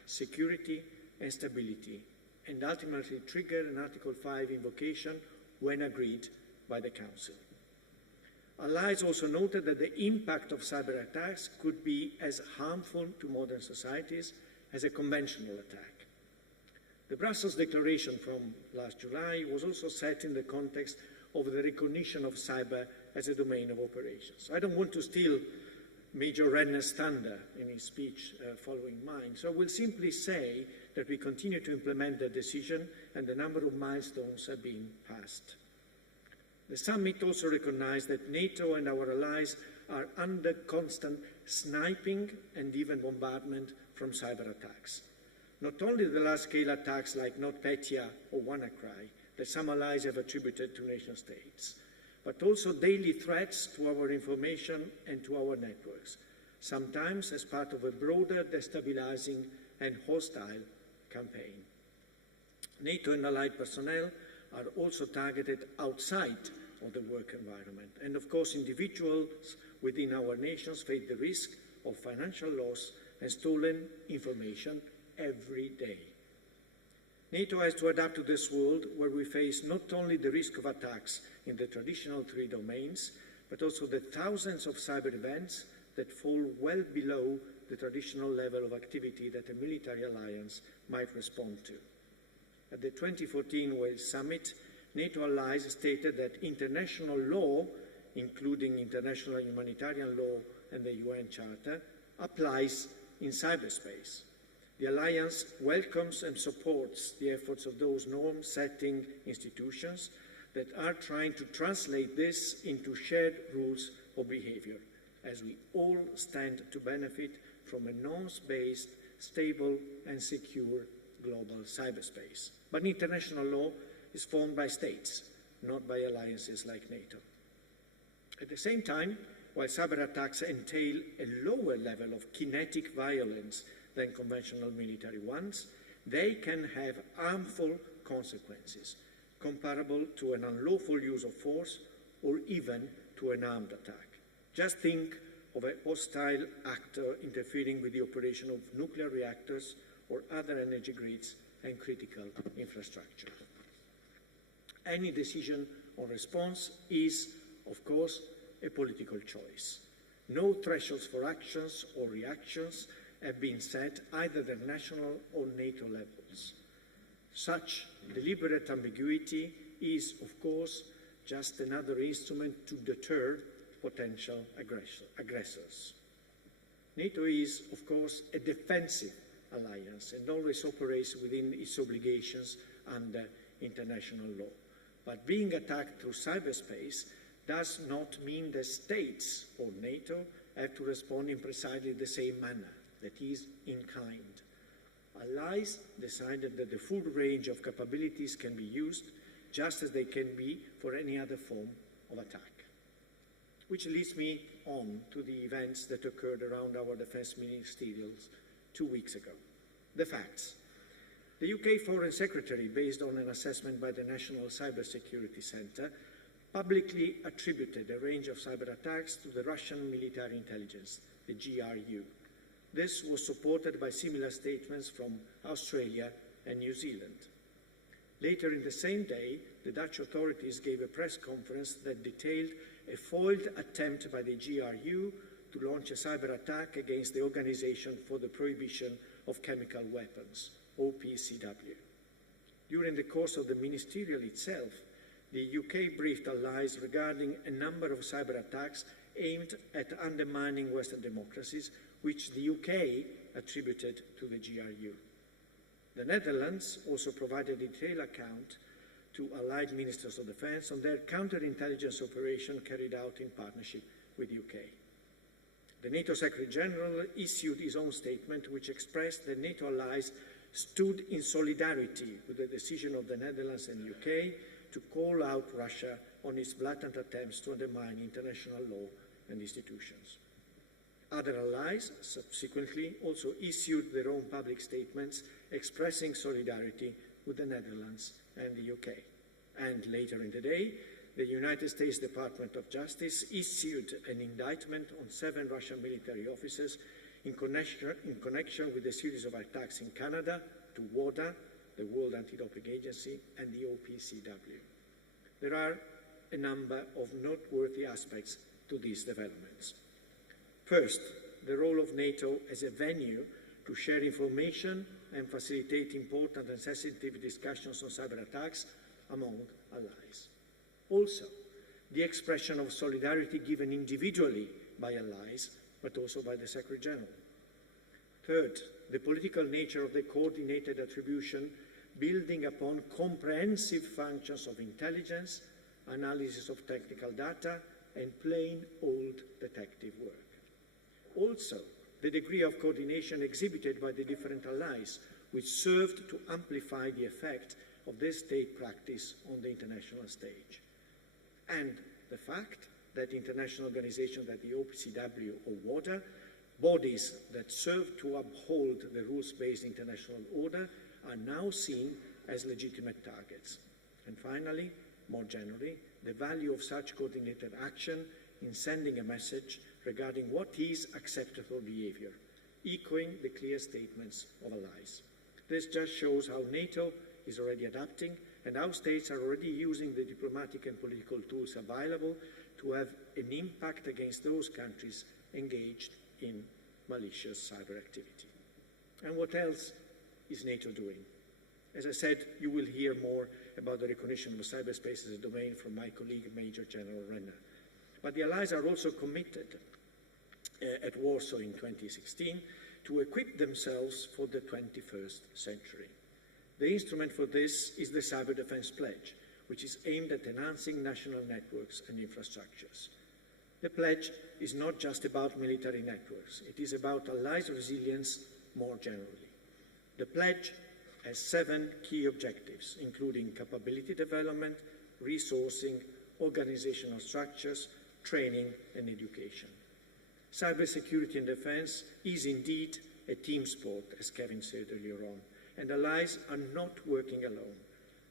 security, and stability, and ultimately trigger an Article 5 invocation when agreed by the Council. Allies also noted that the impact of cyber attacks could be as harmful to modern societies as a conventional attack. The Brussels Declaration from last July was also set in the context of the recognition of cyber as a domain of operations. I don't want to steal Major Renner's thunder in his speech following mine, so I will simply say that we continue to implement the decision and the number of milestones have been passed. The summit also recognized that NATO and our allies are under constant sniping and even bombardment from cyber attacks. Not only the large-scale attacks like NotPetya or WannaCry that some allies have attributed to nation states, but also daily threats to our information and to our networks, sometimes as part of a broader destabilizing and hostile campaign. NATO and allied personnel are also targeted outside of the work environment. And of course, individuals within our nations face the risk of financial loss and stolen information every day. NATO has to adapt to this world where we face not only the risk of attacks in the traditional three domains, but also the thousands of cyber events that fall well below the traditional level of activity that a military alliance might respond to. At the 2014 Wales Summit, NATO allies stated that international law, including international humanitarian law and the UN Charter, applies in cyberspace. The alliance welcomes and supports the efforts of those norm-setting institutions that are trying to translate this into shared rules of behavior, as we all stand to benefit from a norms-based, stable and secure global cyberspace. But international law is formed by states, not by alliances like NATO. At the same time, while cyber attacks entail a lower level of kinetic violence than conventional military ones, they can have harmful consequences, comparable to an unlawful use of force or even to an armed attack. Just think of a hostile actor interfering with the operation of nuclear reactors or other energy grids and critical infrastructure. Any decision on response is, of course, a political choice. No thresholds for actions or reactions have been set either at national or NATO levels. Such deliberate ambiguity is, of course, just another instrument to deter potential aggressors. NATO is, of course, a defensive alliance and always operates within its obligations under international law. But being attacked through cyberspace does not mean that states or NATO have to respond in precisely the same manner, that is, in kind. Allies decided that the full range of capabilities can be used just as they can be for any other form of attack. Which leads me on to the events that occurred around our defence ministerials 2 weeks ago. The facts. The UK Foreign Secretary, based on an assessment by the National Cybersecurity Centre, publicly attributed a range of cyber attacks to the Russian military intelligence, the GRU. This was supported by similar statements from Australia and New Zealand. Later in the same day, the Dutch authorities gave a press conference that detailed a foiled attempt by the GRU to launch a cyber attack against the Organisation for the Prohibition of Chemical Weapons, OPCW. During the course of the ministerial itself, the UK briefed allies regarding a number of cyber attacks aimed at undermining Western democracies, which the UK attributed to the GRU. The Netherlands also provided a detailed account to allied ministers of defence on their counterintelligence operation carried out in partnership with the UK. The NATO Secretary General issued his own statement, which expressed that NATO allies stood in solidarity with the decision of the Netherlands and the UK to call out Russia on its blatant attempts to undermine international law and institutions. Other allies subsequently also issued their own public statements expressing solidarity with the Netherlands and the UK. And later in the day, the United States Department of Justice issued an indictment on 7 Russian military officers in connection with a series of attacks in Canada to WADA, the World Anti-Doping Agency, and the OPCW. There are a number of noteworthy aspects to these developments. First, the role of NATO as a venue to share information and facilitate important and sensitive discussions on cyber attacks among allies. Also, the expression of solidarity given individually by allies, but also by the Secretary General. Third, the political nature of the coordinated attribution building upon comprehensive functions of intelligence, analysis of technical data, and plain old detective work. Also, the degree of coordination exhibited by the different allies, which served to amplify the effect of this state practice on the international stage. And the fact that international organizations like the OPCW or WADA, bodies that serve to uphold the rules-based international order, are now seen as legitimate targets. And finally, more generally, the value of such coordinated action in sending a message regarding what is acceptable behavior, echoing the clear statements of allies. This just shows how NATO is already adapting and how states are already using the diplomatic and political tools available to have an impact against those countries engaged in malicious cyber activity. And what else is NATO doing? As I said, you will hear more about the recognition of cyberspace as a domain from my colleague, Major General Renner. But the allies are also committed at Warsaw in 2016 to equip themselves for the 21st century. The instrument for this is the Cyber Defense Pledge, which is aimed at enhancing national networks and infrastructures. The pledge is not just about military networks, it is about allies' resilience more generally. The pledge has 7 key objectives, including capability development, resourcing, organizational structures, training, and education. Cybersecurity and defense is indeed a team sport, as Kevin said earlier on, and allies are not working alone.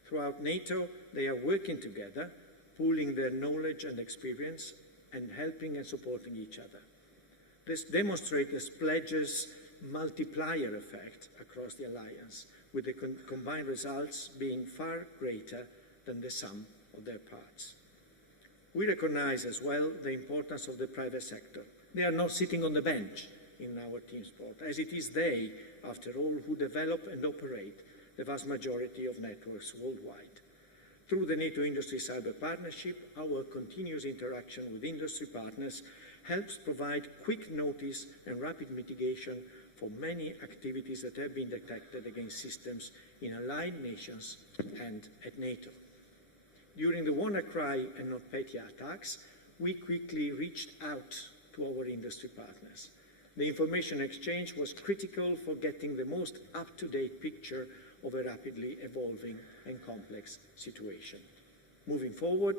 Throughout NATO, they are working together, pooling their knowledge and experience, and helping and supporting each other. This demonstrates the pledge's multiplier effect across the alliance, with the combined results being far greater than the sum of their parts. We recognize as well the importance of the private sector. They are not sitting on the bench in our team sport, as it is they, after all, who develop and operate the vast majority of networks worldwide. Through the NATO Industry Cyber Partnership, our continuous interaction with industry partners helps provide quick notice and rapid mitigation for many activities that have been detected against systems in allied nations and at NATO. During the WannaCry and NotPetya attacks, we quickly reached out to our industry partners. The information exchange was critical for getting the most up-to-date picture of a rapidly evolving and complex situation. Moving forward,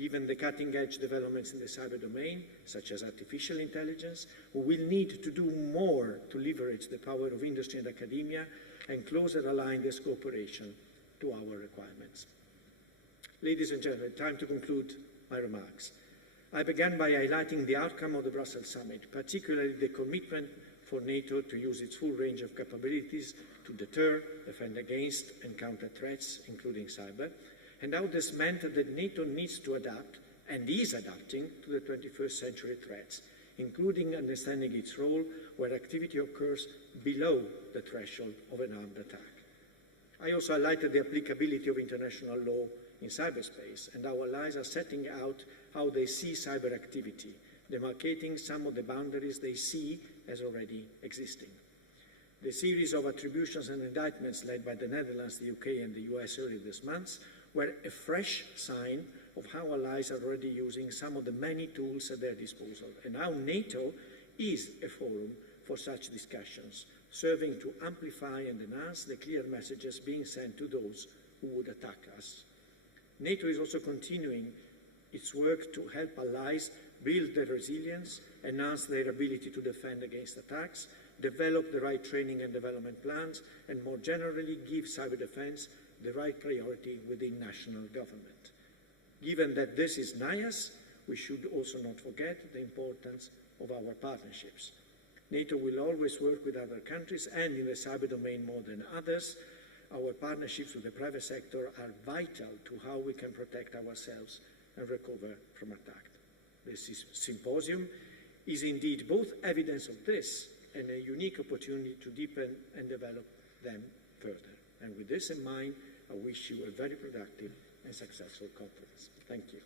Given the cutting-edge developments in the cyber domain, such as artificial intelligence, we will need to do more to leverage the power of industry and academia and closer align this cooperation to our requirements. Ladies and gentlemen, time to conclude my remarks. I began by highlighting the outcome of the Brussels summit, particularly the commitment for NATO to use its full range of capabilities to deter, defend against, and counter threats, including cyber, and how this meant that NATO needs to adapt, and is adapting, to the 21st century threats, including understanding its role where activity occurs below the threshold of an armed attack. I also highlighted the applicability of international law in cyberspace, and our allies are setting out how they see cyber activity, demarcating some of the boundaries they see as already existing. The series of attributions and indictments led by the Netherlands, the UK, and the US earlier this month were a fresh sign of how allies are already using some of the many tools at their disposal, and how NATO is a forum for such discussions, serving to amplify and enhance the clear messages being sent to those who would attack us. NATO is also continuing its work to help allies build their resilience, enhance their ability to defend against attacks, develop the right training and development plans, and more generally give cyber defense the right priority within national government. Given that this is NIAS, we should also not forget the importance of our partnerships. NATO will always work with other countries, and in the cyber domain more than others, our partnerships with the private sector are vital to how we can protect ourselves and recover from attack. This symposium is indeed both evidence of this and a unique opportunity to deepen and develop them further. And with this in mind, I wish you a very productive and successful conference. Thank you.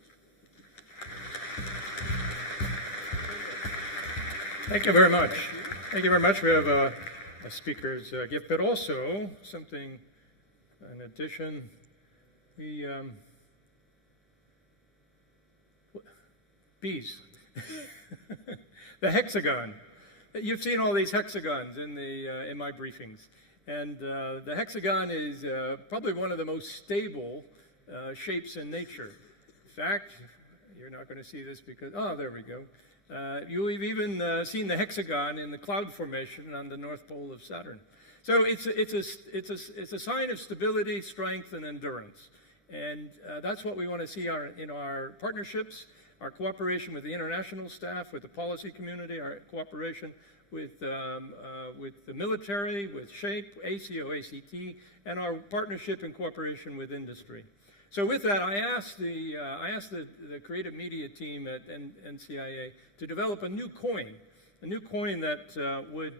Thank you very much. Thank you very much. We have a speaker's gift, but also something in addition. Bees. The hexagon. You've seen all these hexagons in my briefings. And the hexagon is probably one of the most stable shapes in nature. In fact, you're not going to see this because, oh, there we go. You've even seen the hexagon in the cloud formation on the North Pole of Saturn. So it's a sign of stability, strength, and endurance. And that's what we want to see in our partnerships, our cooperation with the international staff, with the policy community, our cooperation with the military, with SHAPE, ACO, ACT, and our partnership and cooperation with industry. So with that, I asked the creative media team at NCIA to develop a new coin that would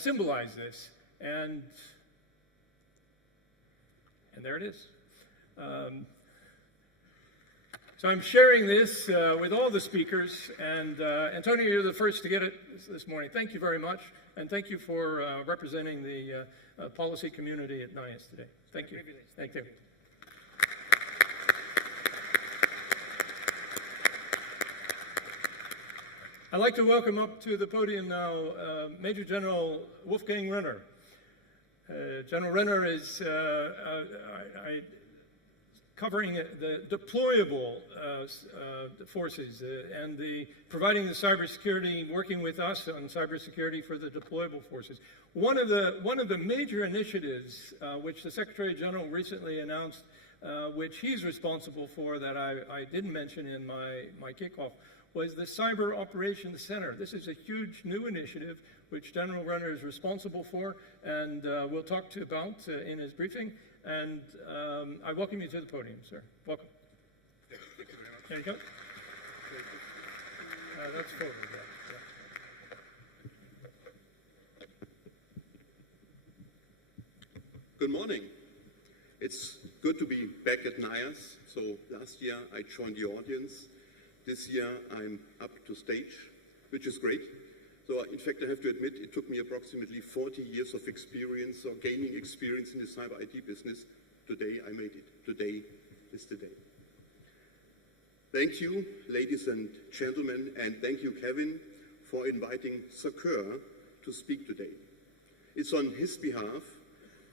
symbolize this, and there it is. So I'm sharing this with all the speakers, and Antonio, you're the first to get it this morning. Thank you very much, and thank you for representing the policy community at NIAS today. Thank you. Thank you. I'd like to welcome up to the podium now Major General Wolfgang Renner. General Renner is covering the deployable forces and providing the cybersecurity, working with us on cybersecurity for the deployable forces. One of the major initiatives which the Secretary General recently announced, which he's responsible for, that I didn't mention in my kickoff, was the Cyber Operations Center. This is a huge new initiative which General Renner is responsible for, and we'll talk about in his briefing. And I welcome you to the podium, sir. Welcome. Thank you very much. There you go. That's forward. Yeah. Good morning. It's good to be back at NIAS. So last year I joined the audience. This year I'm up to stage, which is great. So in fact, I have to admit, it took me approximately 40 years of experience or gaining experience in the cyber IT business. Today I made it. Today is the day. Thank you, ladies and gentlemen, and thank you, Kevin, for inviting Sir to speak today. It's on his behalf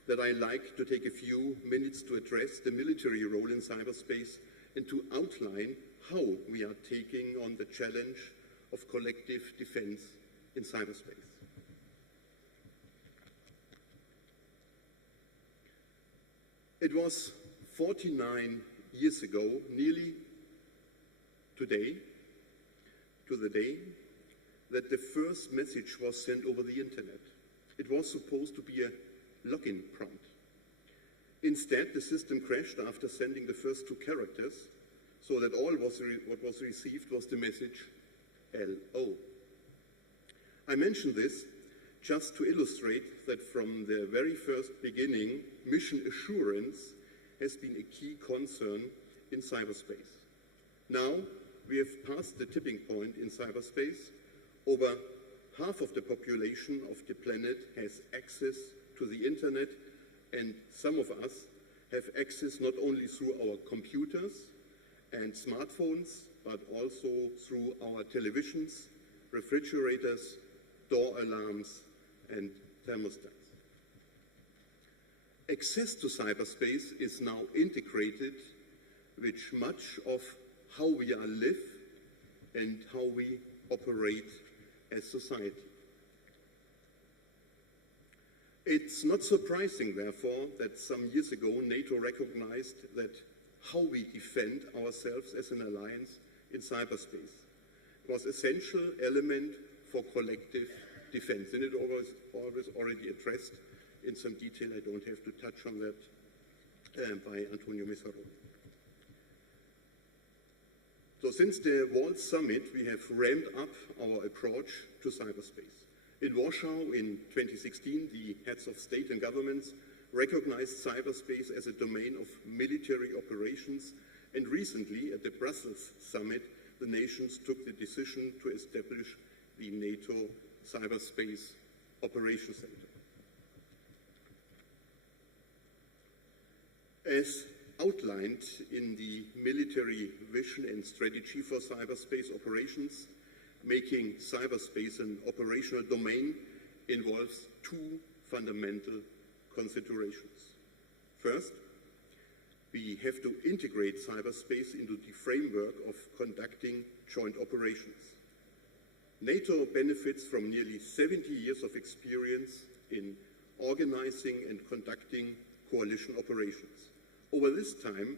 that I like to take a few minutes to address the military role in cyberspace and to outline how we are taking on the challenge of collective defense in cyberspace. It was 49 years ago, nearly today, to the day, that the first message was sent over the internet. It was supposed to be a login prompt. Instead, the system crashed after sending the first two characters, so that what was received was the message LO. I mention this just to illustrate that from the very first beginning, mission assurance has been a key concern in cyberspace. Now, we have passed the tipping point in cyberspace. Over half of the population of the planet has access to the internet, and some of us have access not only through our computers and smartphones, but also through our televisions, refrigerators, door alarms, and thermostats. Access to cyberspace is now integrated with much of how we live and how we operate as society. It's not surprising, therefore, that some years ago NATO recognized that how we defend ourselves as an alliance in cyberspace was an essential element for collective defense. And it was always already addressed in some detail. I don't have to touch on that by Antonio Missiroli. So since the World Summit, we have ramped up our approach to cyberspace. In Warsaw in 2016, the heads of state and governments recognized cyberspace as a domain of military operations, and recently at the Brussels Summit, the nations took the decision to establish the NATO Cyberspace Operations Center. As outlined in the military vision and strategy for cyberspace operations, making cyberspace an operational domain involves two fundamental considerations. First, we have to integrate cyberspace into the framework of conducting joint operations. NATO benefits from nearly 70 years of experience in organizing and conducting coalition operations. Over this time,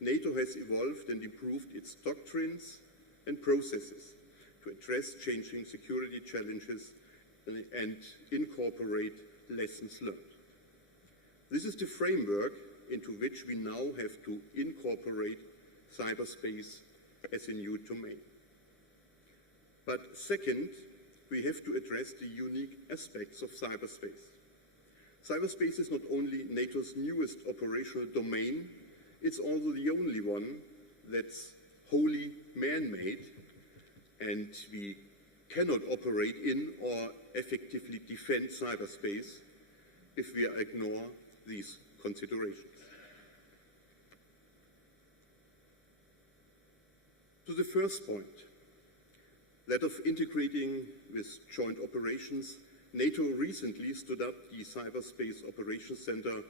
NATO has evolved and improved its doctrines and processes to address changing security challenges and incorporate lessons learned. This is the framework into which we now have to incorporate cyberspace as a new domain. But second, we have to address the unique aspects of cyberspace. Cyberspace is not only NATO's newest operational domain, it's also the only one that's wholly man-made, and we cannot operate in or effectively defend cyberspace if we ignore these considerations. To the first point, that of integrating with joint operations, NATO recently stood up the Cyberspace Operations Center,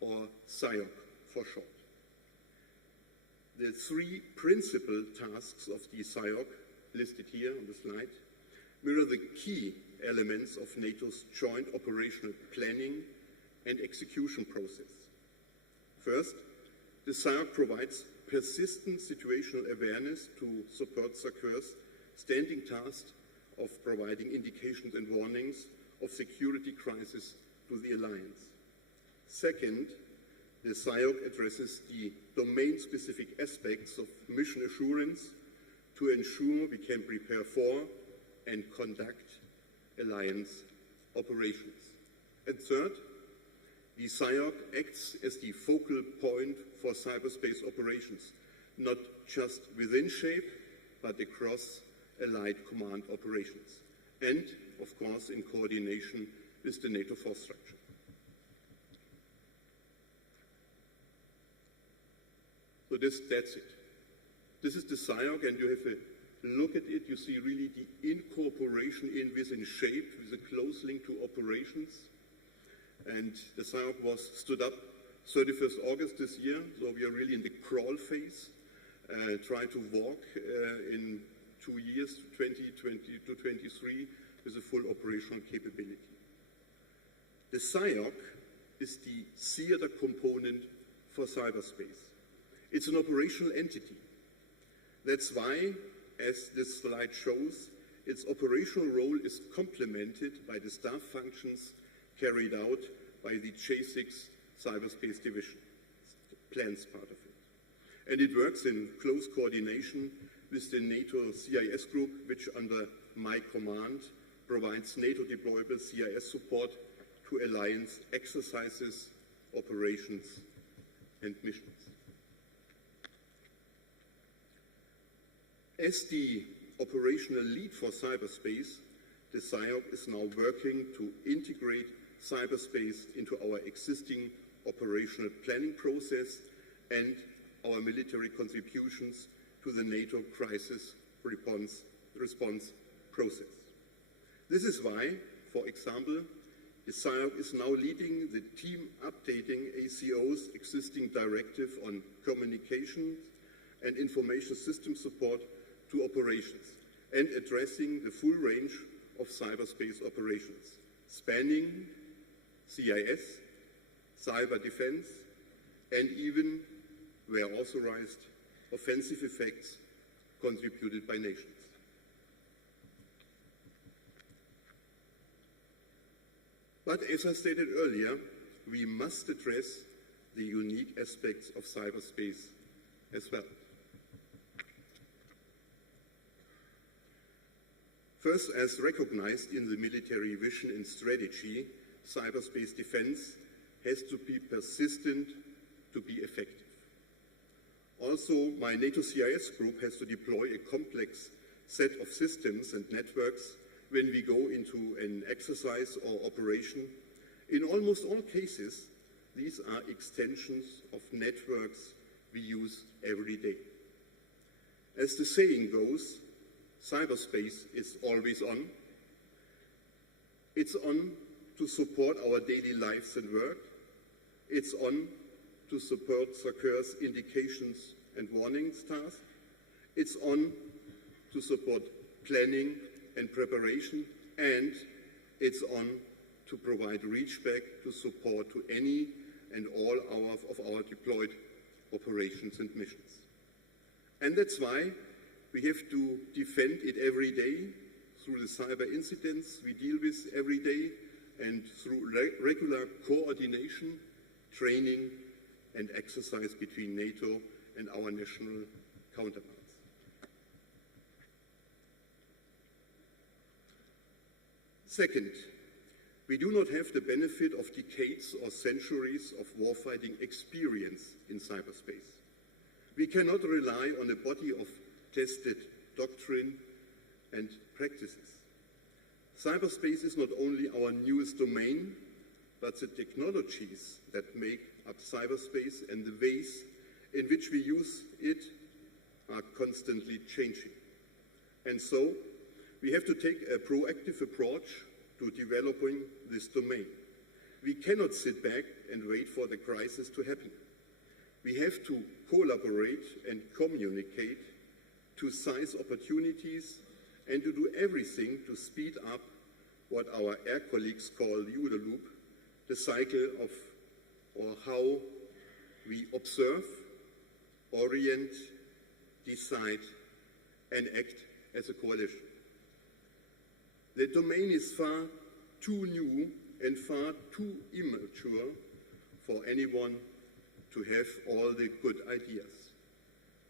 or CIOC for short. The three principal tasks of the CIOC, listed here on the slide, mirror the key elements of NATO's joint operational planning and execution process. First, the CIOC provides persistent situational awareness to support SACEUR's standing task of providing indications and warnings of security crisis to the alliance. Second, the CIOC addresses the domain-specific aspects of mission assurance to ensure we can prepare for and conduct alliance operations. And third, the CIOC acts as the focal point for cyberspace operations, not just within SHAPE, but across allied command operations, and, of course, in coordination with the NATO force structure. So that's it. This is the CIOC, and you have a look at it. You see really the incorporation within SHAPE with a close link to operations. And the CIOC was stood up 31st August this year, so we are really in the crawl phase. try to walk in 2 years, 2020 to 23, with a full operational capability. The SIOC is the theater component for cyberspace. It's an operational entity. That's why, as this slide shows, its operational role is complemented by the staff functions carried out by the J.Scheid Cyberspace Division, the plans part of it. And it works in close coordination with the NATO CIS group, which under my command provides NATO deployable CIS support to alliance exercises, operations, and missions. As the operational lead for cyberspace, the SIOC is now working to integrate cyberspace into our existing operational planning process and our military contributions to the NATO crisis response process. This is why, for example, the SIOC is now leading the team updating ACO's existing directive on communication and information system support to operations and addressing the full range of cyberspace operations, spanning CIS, cyber defense, and even, where authorized, offensive effects contributed by nations. But as I stated earlier, we must address the unique aspects of cyberspace as well. First, as recognized in the military vision and strategy, cyberspace defense has to be persistent to be effective. Also, my NATO CIS group has to deploy a complex set of systems and networks when we go into an exercise or operation. In almost all cases, these are extensions of networks we use every day. As the saying goes, cyberspace is always on. It's on to support our daily lives and work. It's on to support SACEUR's indications and warnings task. It's on to support planning and preparation, and it's on to provide reachback to support to any and all of our deployed operations and missions. And that's why we have to defend it every day through the cyber incidents we deal with every day and through regular coordination, training, and exercise between NATO and our national counterparts. Second, we do not have the benefit of decades or centuries of warfighting experience in cyberspace. We cannot rely on a body of tested doctrine and practices. Cyberspace is not only our newest domain, but the technologies that make up cyberspace and the ways in which we use it are constantly changing. And so, we have to take a proactive approach to developing this domain. We cannot sit back and wait for the crisis to happen. We have to collaborate and communicate to seize opportunities and to do everything to speed up what our air colleagues call the OODA loop, the cycle of or how we observe, orient, decide, and act as a coalition. The domain is far too new and far too immature for anyone to have all the good ideas.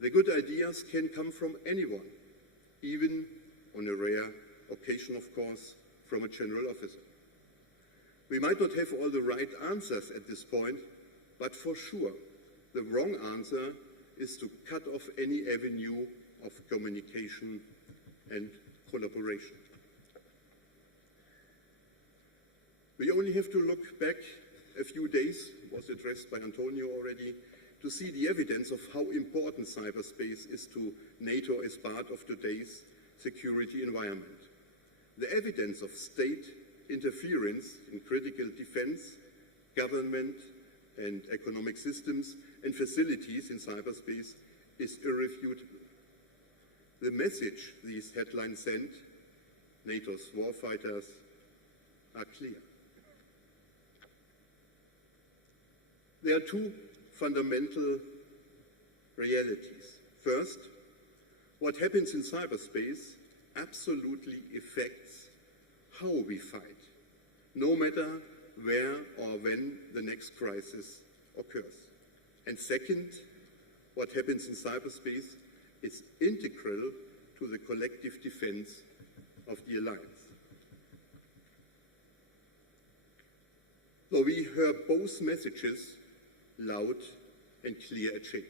The good ideas can come from anyone, even on a rare occasion, of course, from a general officer. We might not have all the right answers at this point, but for sure, the wrong answer is to cut off any avenue of communication and collaboration. We only have to look back a few days, was addressed by Antonio already, to see the evidence of how important cyberspace is to NATO as part of today's security environment. The evidence of state interference in critical defense, government, and economic systems and facilities in cyberspace is irrefutable. The message these headlines send, NATO's warfighters, are clear. There are two fundamental realities. First, what happens in cyberspace absolutely affects how we fight, no matter where or when the next crisis occurs. And second, what happens in cyberspace is integral to the collective defense of the alliance. So we hear both messages loud and clear at J.Scheid.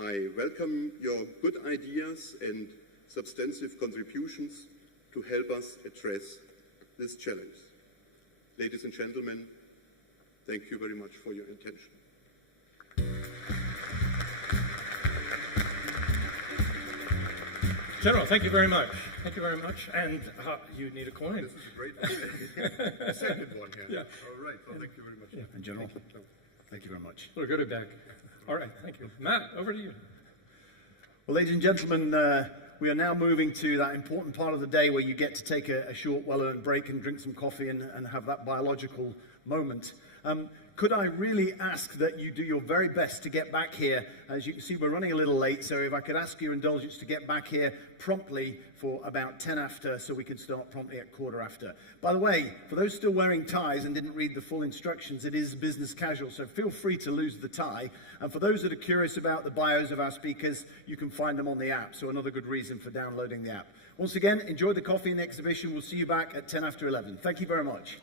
I welcome your good ideas and substantive contributions to help us address this challenge. Ladies and gentlemen, thank you very much for your attention. General, thank you very much. Thank you very much. And you need a coin. This is a great one. Second one here. Yeah. All right. Well, thank you very much. Yeah. And General, thank you very much. We'll go to back. All right, thank you. Matt, over to you. Well, ladies and gentlemen, we are now moving to that important part of the day where you get to take a short, well-earned break and drink some coffee and have that biological moment. Could I really ask that you do your very best to get back here? As you can see, we're running a little late, so if I could ask your indulgence to get back here promptly for about 10 after, so we can start promptly at quarter after. By the way, for those still wearing ties and didn't read the full instructions, it is business casual, so feel free to lose the tie. And for those that are curious about the bios of our speakers, you can find them on the app, so another good reason for downloading the app. Once again, enjoy the coffee and the exhibition. We'll see you back at 10 after 11. Thank you very much.